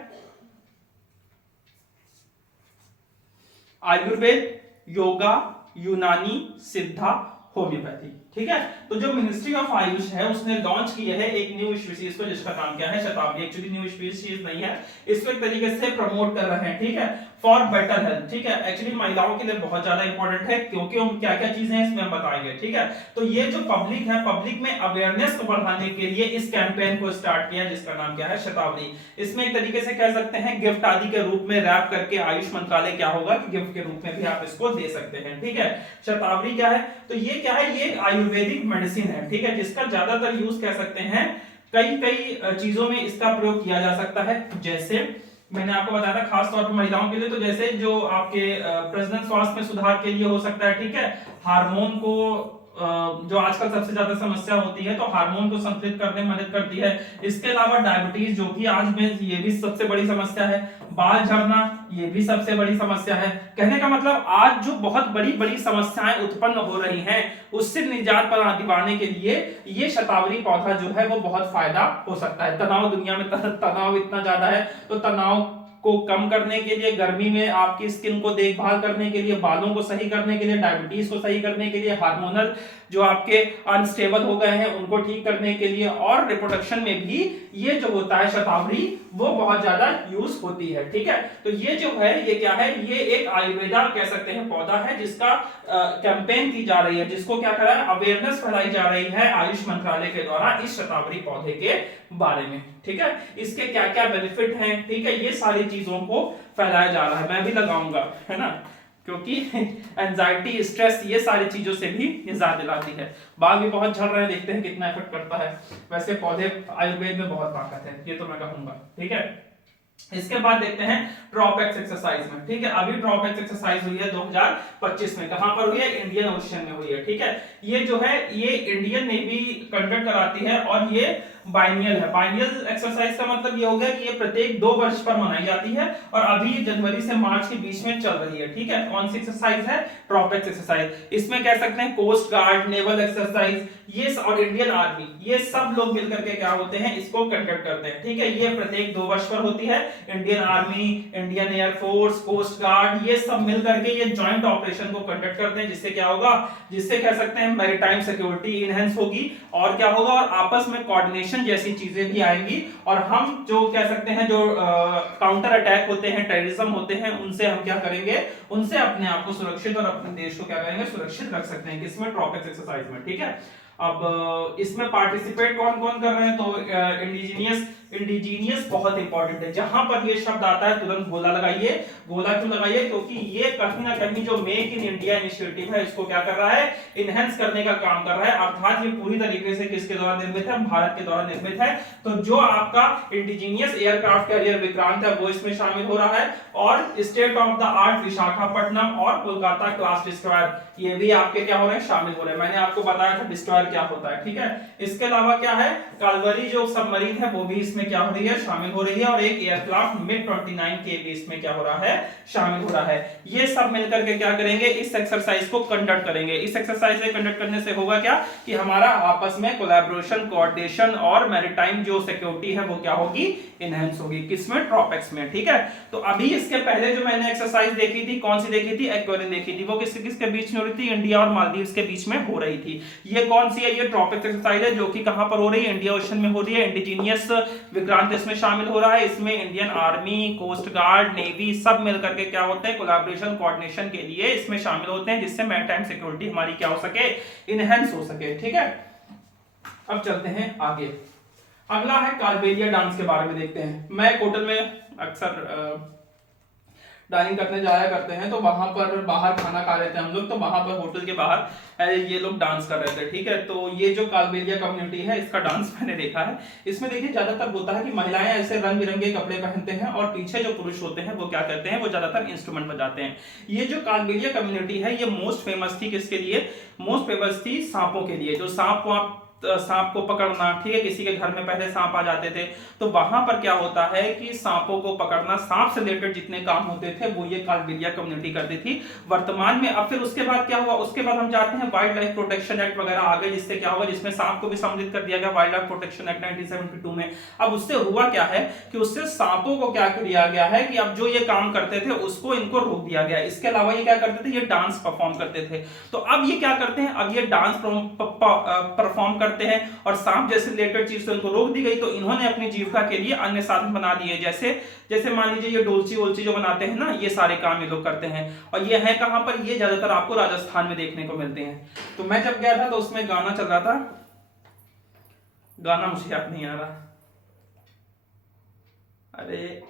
आयुर्वेद, योगा, यूनानी, सिद्धा, होम्योपैथी, ठीक है। तो जो मिनिस्ट्री ऑफ आयुष है उसने लॉन्च किया है एक न्यू स्पीशीज को, जिसका नाम क्या है, शतावरी। एक्चुअली न्यू स्पीशीज नहीं है, इसको एक तरीके से प्रमोट कर रहे हैं, ठीक है, फॉर बेटर हेल्थ, ठीक है। एक्चुअली महिलाओं के लिए बहुत ज्यादा इंपॉर्टेंट है, क्योंकि हम क्या क्या चीजें हैं इसमें हम बताएंगे, ठीक है। तो ये जो पब्लिक है, पब्लिक में अवेयरनेस को बढ़ाने के लिए इस कैंपेन को स्टार्ट किया, जिसका नाम क्या है, शतावरी। इसमें एक तरीके से कह सकते हैं गिफ्ट आदि के रूप में रैप करके आयुष मंत्रालय क्या होगा कि गिफ्ट के रूप में भी आप इसको दे सकते हैं, ठीक है। शतावरी क्या है, तो ये क्या है, ये आयुर्वेदिक मेडिसिन है, ठीक है, जिसका ज्यादातर यूज कह सकते हैं कई कई चीजों में इसका प्रयोग किया जा सकता है। जैसे मैंने आपको बताया था खास तौर पर महिलाओं के लिए, तो जैसे जो आपके प्रजनन स्वास्थ्य में सुधार के लिए हो सकता है, ठीक है, हार्मोन को जो आजकल सबसे ज्यादा समस्या होती है, तो हार्मोन को संतुलित करने में मदद करती है। इसके अलावा डायबिटीज, जो कि आज में ये भी सबसे बड़ी समस्या है, बाल झड़ना ये भी सबसे बड़ी समस्या है। कहने का मतलब आज जो बहुत बड़ी बड़ी समस्याएं उत्पन्न हो रही हैं उससे निजात दिलाने के लिए ये शतावरी पौधा जो है वो बहुत फायदा हो सकता है। तनाव, दुनिया में तनाव इतना ज्यादा है, तो तनाव को कम करने के लिए, गर्मी में आपकी स्किन को देखभाल करने के लिए, बालों को सही करने के लिए, डायबिटीज को सही करने के लिए, हार्मोनल जो आपके अनस्टेबल हो गए हैं उनको ठीक करने के लिए, और रिप्रोडक्शन में भी ये जो होता है शतावरी वो बहुत ज्यादा यूज होती है, ठीक है। तो ये जो है ये क्या है, ये एक आयुर्वेदा कह सकते हैं पौधा है, जिसका कैंपेन की जा रही है, जिसको क्या कर रहा है, अवेयरनेस फैलाई जा रही है आयुष मंत्रालय के द्वारा इस शतावरी पौधे के बारे में, ठीक है। इसके क्या क्या बेनिफिट हैं, ठीक है, ये सारी चीजों को फैलाया जा रहा है। मैं भी लगाऊंगा, है ना, क्योंकि एंजाइटी, स्ट्रेस, ये सारी चीजों से भी निजात दिलाती है। बाल भी बहुत झड़ रहे हैं, देखते हैं कितना इफेक्ट करता है। वैसे पौधे आयुर्वेद में बहुत ताकत है, ये तो मैं कहूंगा, ठीक है। इसके बाद देखते हैं ड्रॉपएक्स एक्सरसाइज में, ठीक है। अभी ड्रॉपएक्स एक्सरसाइज हुई है 2025 में, कहां पर हुई है, इंडियन ओशियन में हुई है, ठीक है। ये जो है ये इंडियन नेवी कंडक्ट कराती है, और ये बाइनियल है। बाइनियल एक्सरसाइज का मतलब ये हो गया कि ये प्रत्येक 2 वर्ष पर मनाई जाती है, और अभी ये जनवरी से मार्च के बीच में चल रही है, ठीक है। कौन सी एक्सरसाइज है, ड्रॉपएक्स एक्सरसाइज। इसमें कह सकते हैं कोस्ट गार्ड, नेवल एक्सरसाइज, ये और इंडियन आर्मी, ये सब लोग मिलकर के क्या होते हैं, इसको कंडक्ट करते हैं, ठीक है। ये प्रत्येक 2 वर्ष पर होती है। Indian army, Indian air force, coast guard, ये सब मिलकर के ये ज्वाइंट ऑपरेशन को कंडक्ट करते हैं, जिससे क्या होगा, जिससे कह सकते हैं मैरीटाइम सिक्योरिटी इनहेंस होगी, और क्या होगा, और आपस में कोऑर्डिनेशन कोऑर्डिनेशन जैसी चीजें भी आएंगी, और हम जो कह सकते हैं जो काउंटर अटैक होते हैं, टेररिज्म होते हैं, उनसे हम क्या करेंगे, उनसे अपने आप को सुरक्षित और अपने देश को क्या करेंगे, सुरक्षित रख सकते हैं। किसमें, ट्रॉपिक्स एक्सरसाइज में। ठीक है, अब इसमें पार्टिसिपेट कौन कौन कर रहे हैं, तो इंडिजीनियस बहुत इंपॉर्टेंट है। जहां पर ये शब्द आता है तुरंत गोला लगाइए। गोला क्यों लगाइए, क्योंकि ये कहीं ना कहीं जो मेक इन इंडिया इनिशिएटिव है इसको क्या कर रहा है, इनहेंस करने का काम कर रहा है। अर्थात ये पूरी तरीके से किसके द्वारा निर्मित है, भारत के द्वारा निर्मित है। तो जो आपका इंडिजीनियस एयरक्राफ्ट कैरियर विक्रांत है वो इसमें शामिल हो रहा है, और state of the art Visakhapatnam और कोलकाता क्लास डिस्ट्रॉयर ये भी आपके क्या हो रहे हैं, शामिल हो रहे हैं। मैंने आपको बताया था डिस्ट्रॉयर क्या होता है। ठीक है, इसके अलावा क्या है, कालवरी जो सबमरीन है वो भी इसमें क्या हो रही है, शामिल हो रही है, और एक एयरक्राफ्ट मिग 29 के भी इसमें क्या हो रहा है, शामिल हो रहा है। ये सब मिलकर के क्या करेंगे, इस एक्सरसाइज को कंडक्ट करेंगे। इस एक्सरसाइज को कंडक्ट करने से होगा क्या कि हमारा आपस में कोलैबोरेशन, कोऑर्डिनेशन और मैरीटाइम जो सिक्योरिटी है वो क्या होगी, इनहेंस होगी। किसमें, ट्रॉपिक्स में। ठीक है, तो अभी इसके पहले जो मैंने एक्सरसाइज देखी थी, कौन सी देखी थी, एक्वेरियन देखी थी, वो किसके किसके बीच में हो रही थी, इंडिया और मालदीव्स के बीच में हो रही थी। ये कौन सी है, ये ट्रॉपिक्स एक्सरसाइज है, जो कि कहां पर हो रही है, इंडिया ओशन में हो रही है। इंडिजीनियस विक्रांत इसमें शामिल हो रहा है। इसमें Indian army, coast guard, navy सब मिलकर के क्या होते हैं, कोलैबोरेशन, कोऑर्डिनेशन के लिए इसमें शामिल होते हैं, जिससे मैरीटाइम सिक्योरिटी हमारी क्या हो सके, इनहेंस हो सके। ठीक है, अब चलते हैं आगे। अगला है कालबेलिया डांस के बारे में देखते हैं। मैं होटल में अक्सर डाइनिंग करने जाया करते हैं, तो वहां पर बाहर खाना खा रहे थे हम लोग, तो वहां पर होटल के बाहर ये लोग डांस कर रहे थे। ठीक है, तो ये जो कालबेलिया कम्युनिटी है इसका डांस मैंने देखा है। इसमें देखिए ज्यादातर होता है कि महिलाएं ऐसे रंग बिरंगे कपड़े पहनते हैं, और पीछे जो पुरुष होते हैं वो क्या करते हैं, वो ज्यादातर इंस्ट्रूमेंट बजाते हैं। ये जो कालबेलिया कम्युनिटी है ये मोस्ट फेमस थी किसके लिए, मोस्ट फेमस थी सांपों के लिए। जो सांप को पकड़ना, ठीक है, किसी के घर में पहले सांप आ जाते थे, तो वहां पर क्या होता है कि सांपों को पकड़ना, सांप से रिलेटेड जितने काम होते थे वो ये कालबेलिया कम्युनिटी करती थी वर्तमान में। अब फिर उसके बाद क्या हुआ, उसके बाद हम जाते हैं वाइल्ड लाइफ प्रोटेक्शन एक्ट वगैरह आ गए, जिससे क्या होगा, जिसमें सांप को भी सम्मिलित कर दिया गया वाइल्ड लाइफ प्रोटेक्शन एक्ट 1972 में। अब उससे हुआ क्या है कि उससे सांपों को क्या किया गया है कि अब जो ये काम करते थे उसको इनको रोक दिया गया। इसके अलावा ये क्या करते थे, ये डांस परफॉर्म करते थे। तो अब ये क्या करते हैं, अब ये डांस परफॉर्म करते हैं, और सांप जैसे रिलेटेड चीज से उनको रोक दी गई, तो इन्होंने अपनी जीविका के लिए अन्य साधन बना दिए। जैसे मान लीजिए ये डोलची वोलची जो बनाते हैं ना, ये सारे काम ये लोग करते हैं। और ये है कहां पर, ये ज्यादातर आपको राजस्थान में देखने को मिलते हैं। तो मैं जब गया था तो उसमें गाना चल रहा था, गाना मुझे याद नहीं आ रहा, अरे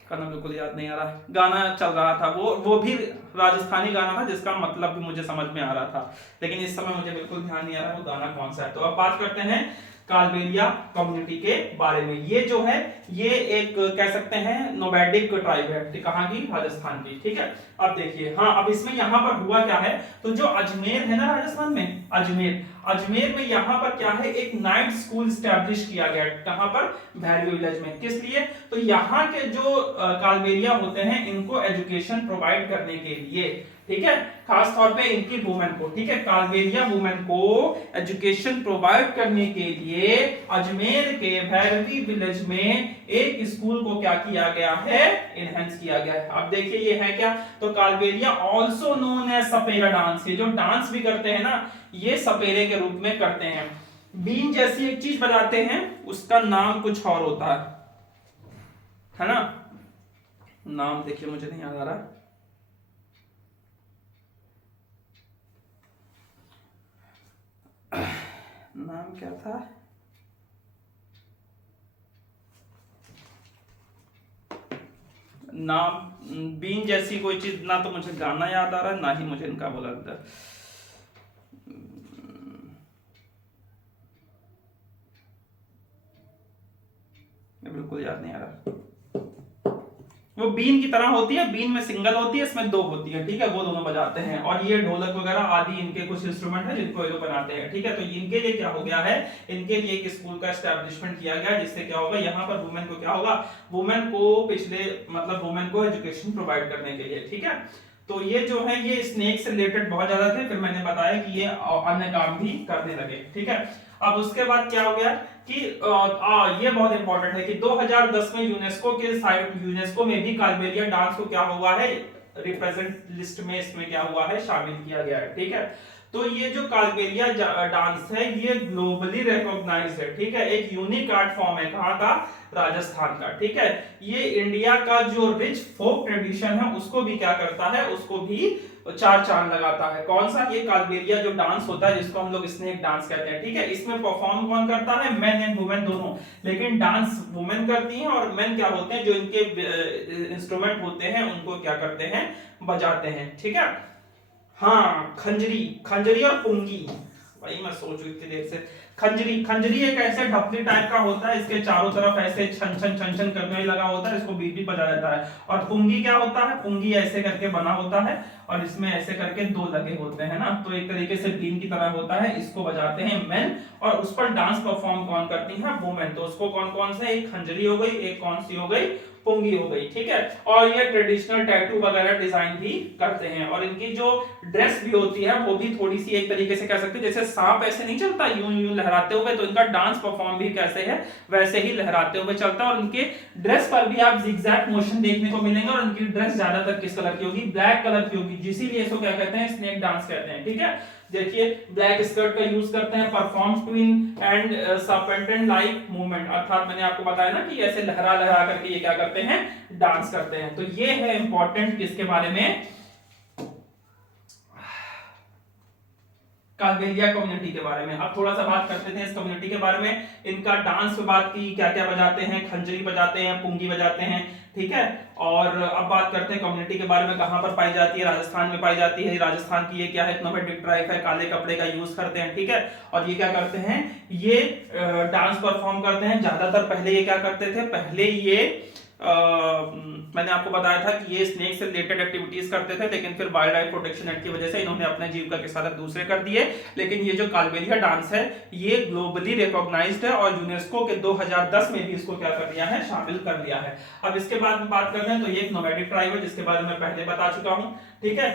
गाना बिल्कुल याद नहीं आ रहा, गाना चल रहा था, वो भी राजस्थानी गाना था, जिसका मतलब भी मुझे समझ में आ रहा था, लेकिन इस समय मुझे बिल्कुल ध्यान नहीं आ रहा वो गाना कौन सा है। तो अब बात करते हैं कालबेलिया कम्युनिटी के बारे में। ये जो है ये एक कह सकते हैं नोमैडिक ट्राइब है, कहां की, राजस्थान की। ठीक है, अब देखिए, हाँ, अब इसमें यहां पर हुआ क्या है, तो जो अजमेर है ना राजस्थान में, अजमेर में यहां पर क्या है, एक नाइट स्कूल स्टैब्लिश किया गया। कहां पर, भैरवी विलेज में। किस लिए, तो यहां के जो कालबेलिया होते हैं इनको एजुकेशन प्रोवाइड करने के लिए, ठीक है, खास तौर पे इनकी वुमेन को, ठीक है, कालबेलिया वुमेन को एजुकेशन प्रोवाइड करने के लिए अजमेर के भैरवी विलेज में एक स्कूल को क्या किया गया है, इनहेंस किया गया है। अब देखिए ये है क्या, तो कालबेलिया ऑल्सो नोन एज सपेरा डांस, ये जो डांस भी करते हैं ना ये सपेरे के रूप में करते हैं। बीन जैसी एक चीज बजाते हैं, उसका नाम कुछ और होता है ना, नाम देखिए मुझे नहीं याद आ रहा, नाम क्या था, नाम बीन जैसी कोई चीज, ना तो मुझे गाना याद आ रहा है ना ही मुझे इनका बोला था, बिल्कुल याद नहीं आ रहा। वो बीन की तरह होती है, बीन में सिंगल होती है, इसमें दो होती है, ठीक है, वो दोनों बजाते हैं। और ये ढोलक वगैरह आदि इनके कुछ इंस्ट्रूमेंट है जिनको ये लोग बनाते हैं, ठीक है। तो इनके लिए क्या हो गया है, इनके लिए एक स्कूल का एस्टैब्लिशमेंट किया गया, जिससे क्या होगा, यहाँ पर वुमेन को क्या होगा, वुमेन को वुमेन को एजुकेशन प्रोवाइड करने के लिए, ठीक है। तो ये जो है ये स्नेक से रिलेटेड बहुत ज्यादा थे, फिर मैंने बताया कि ये अन्य काम भी करने लगे, ठीक है। अब उसके बाद क्या हो गया कि ये बहुत इंपॉर्टेंट है कि 2010 में यूनेस्को में भी कालबेलिया डांस को क्या हुआ है, रिप्रेजेंट लिस्ट में इसमें क्या हुआ है, शामिल किया गया है, ठीक है। तो ये जो कालबेलिया डांस है ये ग्लोबली रिकॉग्नाइज्ड है, ठीक है, एक यूनिक आर्ट फॉर्म है, कहाँ का, राजस्थान का, ठीक है। ये इंडिया का जो रिच फोक ट्रेडिशन है उसको भी क्या करता है, उसको भी चार चांद लगाता है। कौन सा, ये कालबेलिया जो डांस होता है जिसको हम लोग स्नेक डांस कहते हैं, ठीक है। इसमें परफॉर्म कौन करता है, मेन एंड वुमेन दोनों, लेकिन डांस वुमेन करती हैं और मेन क्या होते हैं, जो इनके इंस्ट्रूमेंट होते हैं उनको क्या करते हैं, बजाते हैं, ठीक है। हाँ, खंजरी, खंजरी और पुंगी, वही मैं सोच रही थी देर से। खंजरी, खंजरी एक ऐसे ढपली टाइप का होता है, इसके चारों तरफ ऐसे छन छन छन छन करने ही लगा होता है, इसको बीच बीच बजा जाता है। और पुंगी क्या होता है, पुंगी ऐसे करके बना होता है और इसमें ऐसे करके दो लगे होते हैं ना, तो एक तरीके से बीन की तरह होता है, इसको बजाते हैं मेन, और उस पर डांस परफॉर्म कौन करती है, वुमेन। तो उसको कौन कौन से, एक खंजरी हो गई, एक कौन सी हो गई, पुंगी हो गई, ठीक है। और ये ट्रेडिशनल टैटू वगैरह डिजाइन भी करते हैं, और इनकी जो ड्रेस भी होती है वो भी थोड़ी सी एक तरीके से कह सकते हैं, जैसे सांप ऐसे नहीं चलता यूं यूं लहराते हुए, तो इनका डांस परफॉर्म भी कैसे है, वैसे ही लहराते हुए चलता है। और इनके ड्रेस पर भी आप जिगजैग मोशन देखने को मिलेंगे, और इनकी ड्रेस ज्यादातर किस कलर की होगी, ब्लैक कलर की होगी, इसीलिए इसको क्या कहते हैं, स्नेक डांस कहते हैं, ठीक है। देखिए ब्लैक स्कर्ट का यूज करते हैं, performs twin and serpentine like movement, अर्थात मैंने आपको बताया ना कि ऐसे लहरा लहरा करके ये क्या करते हैं, डांस करते हैं। तो ये है इंपॉर्टेंट किसके बारे में, कालबेलिया कम्युनिटी के बारे में। अब थोड़ा सा बात करते थे इस कम्युनिटी के बारे में, इनका डांस पे बात की, क्या क्या बजाते हैं, खंजरी बजाते हैं, पुंगी बजाते हैं, ठीक है। और अब बात करते हैं कम्युनिटी के बारे में, कहां पर पाई जाती है, राजस्थान में पाई जाती है। राजस्थान की ये क्या है, नोमैडिक ट्राइब है, काले कपड़े का यूज करते हैं, ठीक है। और ये क्या करते हैं, ये डांस परफॉर्म करते हैं ज्यादातर। पहले ये क्या करते थे, पहले ये मैंने आपको बताया था कि ये स्नेक से रिलेटेड एक्टिविटीज करते थे, लेकिन फिर वाइल्ड लाइफ प्रोटेक्शन एक्ट की वजह से इन्होंने अपने जीविका के साधन दूसरे कर दिए। लेकिन ये जो कालबेलिया डांस है ये ग्लोबली रिकॉग्नाइज्ड है, और यूनेस्को के 2010 में भी इसको क्या कर दिया है, शामिल कर लिया है। अब इसके बाद में बात करते हैं, तो ये एक नोमैडिक ट्राइब है जिसके बारे में पहले बता चुका हूं, ठीक है।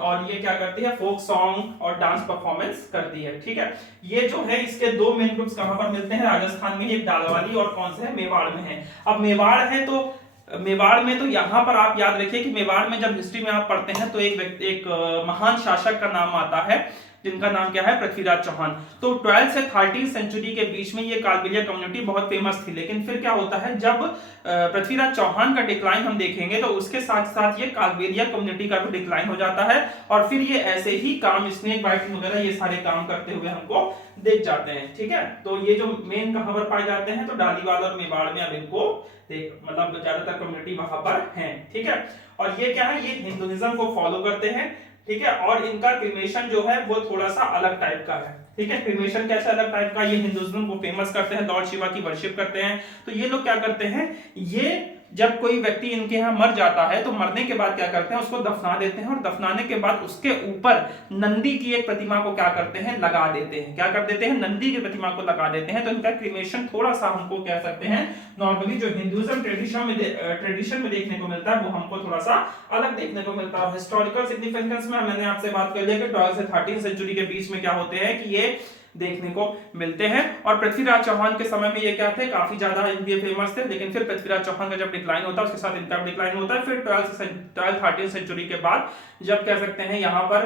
और ये क्या करती है, फोक सॉन्ग और डांस परफॉर्मेंस करती है, ठीक है। ये जो है इसके दो मेन ग्रुप्स कहां पर मिलते हैं, राजस्थान में, एक डालवाली और कौन से है, मेवाड़ में है। अब मेवाड़ है तो मेवाड़ में, तो यहां पर आप याद रखिए कि मेवाड़ में जब हिस्ट्री में आप पढ़ते हैं तो एक महान शासक का नाम आता है जिनका नाम क्या है, पृथ्वीराज चौहान। तो 12th से 13th सेंचुरी के बीच में ये कालबेलिया कम्युनिटी बहुत फेमस थी, लेकिन फिर क्या होता है, जब पृथ्वीराज चौहान का डिक्लाइन हम देखेंगे तो उसके साथ साथ ये कालबेलिया कम्युनिटी का भी डिक्लाइन हो जाता है, और फिर ये ऐसे ही काम, स्नेक बाइटिंग वगैरह ये सारे काम करते हुए हमको देख जाते हैं, ठीक है। तो ये जो मेन कहां पर पाए जाते हैं, तो डालीवाल और मेवाड़ में अब इनको मतलब ज्यादातर कम्युनिटी वहां पर है, ठीक है। और ये क्या है, ये हिंदुइज्म को फॉलो करते हैं, ठीक है। और इनका क्रिमेशन जो है वो थोड़ा सा अलग टाइप का है, ठीक है। क्रिमेशन कैसे अलग टाइप का, ये हिंदुइज्म को फेमस करते हैं, लॉर्ड शिवा की वर्शिप करते हैं। तो ये लोग क्या करते हैं, ये जब कोई व्यक्ति इनके यहाँ मर जाता है तो मरने के बाद क्या करते हैं, उसको दफना देते हैं, और दफनाने के बाद उसके ऊपर नंदी की एक प्रतिमा को क्या करते हैं, लगा देते हैं। क्या कर देते हैं, नंदी की प्रतिमा को लगा देते हैं। तो इनका क्रिमेशन थोड़ा सा हमको कह सकते हैं, नॉर्मली जो हिंदुइज्म ट्रेडिशन में देखने को मिलता है वो हमको थोड़ा सा अलग देखने को मिलता है। हिस्टोरिकल सिग्निफिकेंस में मैंने आपसे बात कर लिया कि 12 से 13 सेंचुरी के बीच में क्या होते हैं कि ये देखने को मिलते हैं। और पृथ्वीराज चौहान के समय में ये क्या थे, काफी ज्यादा इनके फेमस थे, लेकिन फिर पृथ्वीराज चौहान का जब डिक्लाइन होता है उसके साथ इनका डिक्लाइन होता है। फिर 12th-13th सेंचुरी के बाद जब कह सकते हैं यहाँ पर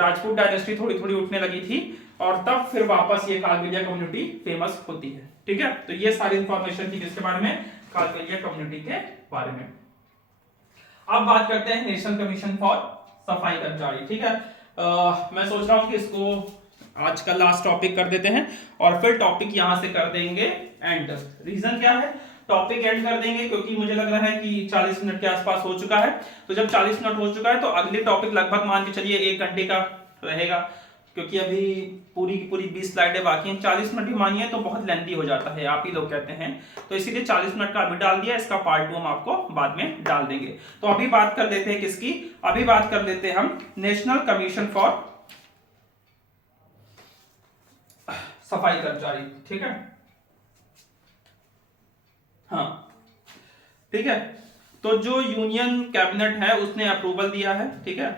राजपूत डायनेस्टी थोड़ी थोड़ी उठने लगी थी, और तब फिर वापस ये कालबेलिया कम्युनिटी फेमस होती है, ठीक है। तो ये सारी इंफॉर्मेशन थी किसके बारे में, कालबेलिया कम्युनिटी के बारे में। अब बात करते हैं नेशनल कमीशन फॉर सफाई कर्मचारी, ठीक है। मैं सोच रहा हूं कि इसको आज का लास्ट टॉपिक कर देते हैं, और फिर टॉपिक यहां से कर देंगे एंड। रीजन क्या है, टॉपिक एंड कर देंगे क्योंकि मुझे लग रहा है कि 40 मिनट के आसपास हो चुका है। तो जब 40 मिनट हो चुका है तो अगले टॉपिक लगभग मान के चलिए 1 घंटे का रहेगा, क्योंकि अभी पूरी की पूरी 20 स्लाइडें बाकी हैं। 40 मिनट भी मानिए तो बहुत लेंथी हो जाता है, आप ही लोग कहते हैं, तो इसीलिए 40 मिनट का अभी डाल दिया, इसका पार्ट 2 हम आपको बाद में डाल देंगे। तो अभी बात कर लेते हैं किसकी, अभी बात कर लेते हैं हम नेशनल कमीशन फॉर सफाई कर्मचारी, ठीक है। हाँ ठीक है, तो जो यूनियन कैबिनेट है उसने अप्रूवल दिया है, ठीक है,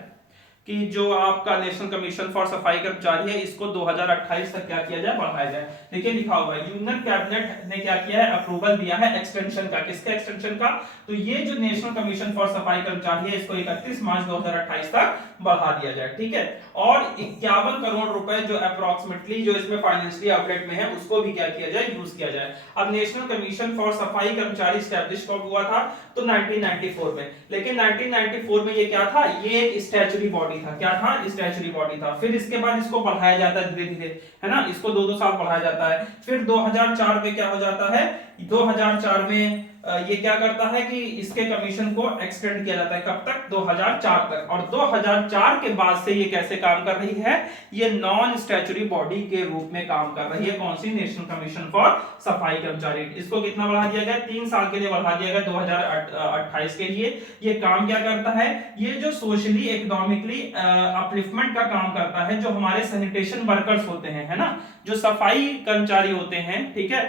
कि जो आपका नेशनल कमीशन फॉर सफाई कर्मचारी है इसको 2028 तक क्या किया जाए, बढ़ाया जाए। देखिए लिखा हुआ है यूनियन कैबिनेट ने क्या किया है, अप्रूवल दिया है एक्सटेंशन का। किसके एक्सटेंशन का, तो ये जो नेशनल कमीशन फॉर सफाई कर्मचारी है इसको 31 मार्च 2028 तक बढ़ा दिया जाए, ठीक है। और 51 करोड़ रुपए जो अप्रोक्सीमेटली जो इसमें फाइनेंशियली आउटलेट में है उसको भी क्या किया जाए, यूज किया जाए। अब नेशनल कमीशन फॉर सफाई कर्मचारी स्टैब्लिश कब हुआ था, तो 1994 में। लेकिन 1994 में ये क्या था, ये एक स्टैच्यूटरी बॉडी था। क्या था, स्टैच्यूटरी बॉडी था। फिर इसके बाद इसको बढ़ाया जाता है धीरे धीरे, है ना, इसको 2-2 साल बढ़ाया जाता है। फिर 2004 में क्या हो जाता है, 2004 में ये क्या करता है कि इसके कमीशन को एक्सटेंड किया जाता है। कब तक, 2004 तक। और 2004 के बाद से ये कैसे काम कर रही है, ये नॉन स्टैच्यूटरी बॉडी के रूप में काम कर रही है। कौन सी, नेशनल कमीशन फॉर सफाई कर्मचारी। इसको कितना बढ़ा दिया गया, 3 साल के लिए बढ़ा दिया गया 2028 के लिए। ये काम क्या करता है, ये जो सोशली इकोनॉमिकली अपलिफ्टमेंट का काम करता है, जो हमारे सैनिटेशन वर्कर्स होते हैं, है ना, जो सफाई कर्मचारी होते हैं, ठीक है,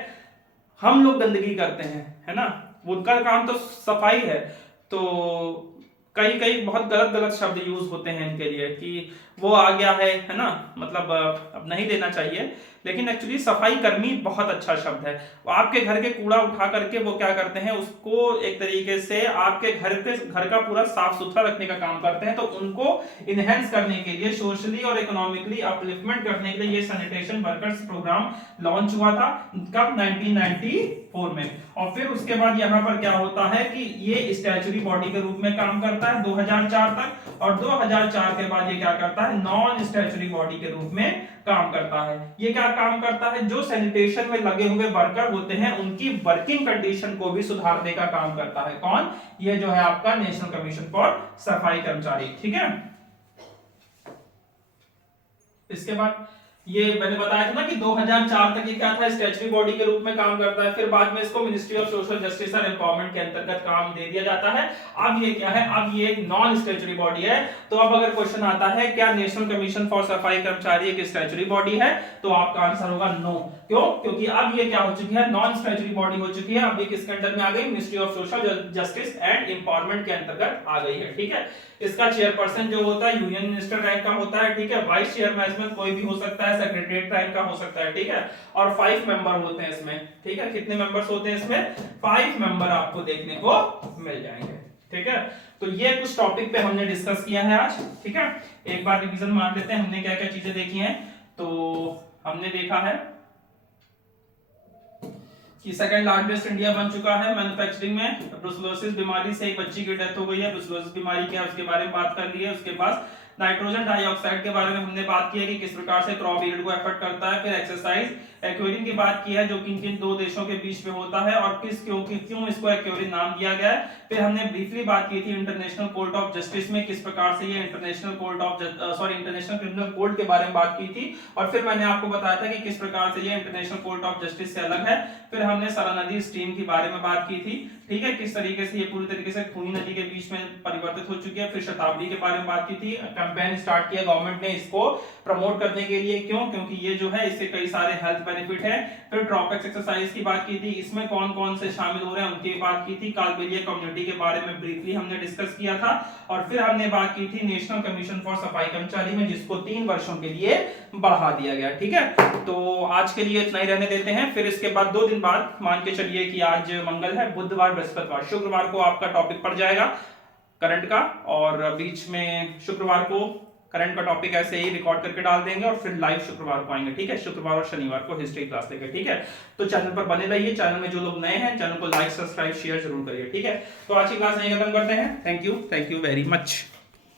हम लोग गंदगी करते हैं, है ना, उनका काम तो सफाई है। तो कई कई बहुत गलत गलत शब्द यूज होते हैं इनके लिए कि वो आ गया है ना, मतलब अब नहीं देना चाहिए, लेकिन एक्चुअली सफाई कर्मी बहुत अच्छा शब्द है। वो आपके घर के कूड़ा उठा करके वो क्या करते हैं, उसको एक तरीके से आपके घर का पूरा साफ सुथरा रखने का काम करते हैं। तो उनको इनहेंस करने के लिए, सोशली और इकोनॉमिकली अपलिफ्टमेंट करने के लिए ये सैनिटेशन वर्कर्स प्रोग्राम लॉन्च हुआ था। कब, 1994 में। और फिर उसके बाद यहाँ पर क्या होता है कि ये स्टैच्यूटरी बॉडी के रूप में काम करता है 2004 तक। और 2004 के बाद ये क्या करता है, नॉन स्टैच्यूटरी बॉडी के रूप में काम करता है। ये क्या काम करता है, जो सैनिटेशन में लगे हुए वर्कर होते हैं उनकी वर्किंग कंडीशन को भी सुधारने का काम करता है। कौन, ये जो है आपका नेशनल कमीशन फॉर सफाई कर्मचारी, ठीक है। इसके बाद ये मैंने बताया था ना कि 2004 तक ये क्या था, स्टैच्यूटरी बॉडी के रूप में काम करता है। फिर बाद में इसको ministry of social justice and empowerment के अंतर्गत काम दे दिया जाता है। अब ये क्या है, अब ये एक नॉन स्टैच्यूटरी बॉडी है। तो अब अगर क्वेश्चन आता है क्या नेशनल कमीशन फॉर सफाई कर्मचारी एक स्टैच्यूटरी बॉडी है, तो आपका आंसर होगा नो। क्यों, क्योंकि अब ये क्या हो चुकी है, नॉन स्टैच्यूटरी बॉडी हो चुकी है। अब ये किसके अंडर में आ गई, ministry of social justice and empowerment के अंतर्गत आ गई है, ठीक है। इसका चेयरपर्सन जो होता है यूनियन मिनिस्टर रैंक का होता है, ठीक है। वाइस चेयरमैन कोई भी हो सकता है, सेक्रेटरीट रैंक का हो सकता है, ठीक है। और 5 मेंबर होते हैं इसमें, ठीक है। कितने मेंबर्स होते हैं इसमें, 5 मेंबर आपको देखने को मिल जाएंगे, ठीक है। तो ये कुछ टॉपिक पे हमने डिस्कस किया है आज, ठीक है। एक बार रिवीजन मार लेते हैं, हमने क्या क्या चीजें देखी हैं। तो हमने देखा है कि सेकंड लार्जेस्ट इंडिया बन चुका है मैन्युफैक्चरिंग में। ब्रुसेलोसिस बीमारी से एक बच्ची की डेथ हो गई है। ब्रुसेलोसिस बीमारी क्या है उसके बारे में बात कर ली है। उसके बाद नाइट्रोजन डाइऑक्साइड के बारे में हमने बात की है कि किस प्रकार से क्रॉप यील्ड को अफेक्ट करता है। फिर एक्सरसाइज एक्वेरियम की बात की है जो किन किन 2 देशों के बीच में होता है और क्यों इसको एक्वेरियम नाम दिया गया है। फिर हमने ब्रीफली बात की थी इंटरनेशनल कोर्ट ऑफ जस्टिस में किस प्रकार से ये इंटरनेशनल क्रिमिनल कोर्ट के बारे में बात की थी। और फिर मैंने आपको बताया था कि किस प्रकार से ये इंटरनेशनल कोर्ट ऑफ जस्टिस से अलग है। फिर हमने सरा नदी स्ट्रीम के बारे में बात की थी, ठीक है, किस तरीके से ये पूरी तरीके से खूनी नदी के बीच में परिवर्तित हो चुकी है। फिर शताब्दी के बारे में बात की थी। कैंपेन स्टार्ट किया गवर्नमेंट ने इसको प्रमोट करने के लिए, क्यों, क्योंकि ये जो है इससे कई सारे हेल्थ बेनिफिट है। फिर ड्रॉपएक्स एक्सरसाइज की बात की थी, इसमें कौन कौन से शामिल हो रहे हैं उनकी बात की थी। कालबेलिया कम्युनिटी के बारे में ब्रीफली हमने डिस्कस किया था। और फिर हमने बात की थी नेशनल कमीशन फॉर सफाई कर्मचारी में, जिसको 3 वर्षों के लिए बढ़ा दिया गया, ठीक है। तो आज के लिए इतना ही रहने देते हैं। फिर इसके बाद 2 दिन बाद मान के चलिए कि आज मंगल है, बुधवार, बृहस्पतिवार, शुक्रवार को आपका टॉपिक पड़ जाएगा करंट का। और बीच में शुक्रवार को करंट का टॉपिक ऐसे ही रिकॉर्ड करके डाल देंगे और फिर लाइव शुक्रवार को आएंगे, ठीक है। शुक्रवार और शनिवार को हिस्ट्री क्लास लेकर, ठीक है। तो चैनल पर बने रहिए। चैनल में जो लोग नए हैं चैनल को लाइक, सब्सक्राइब, शेयर जरूर करिए, ठीक है। तो आज की क्लास यहीं खत्म करते हैं। Thank you very much.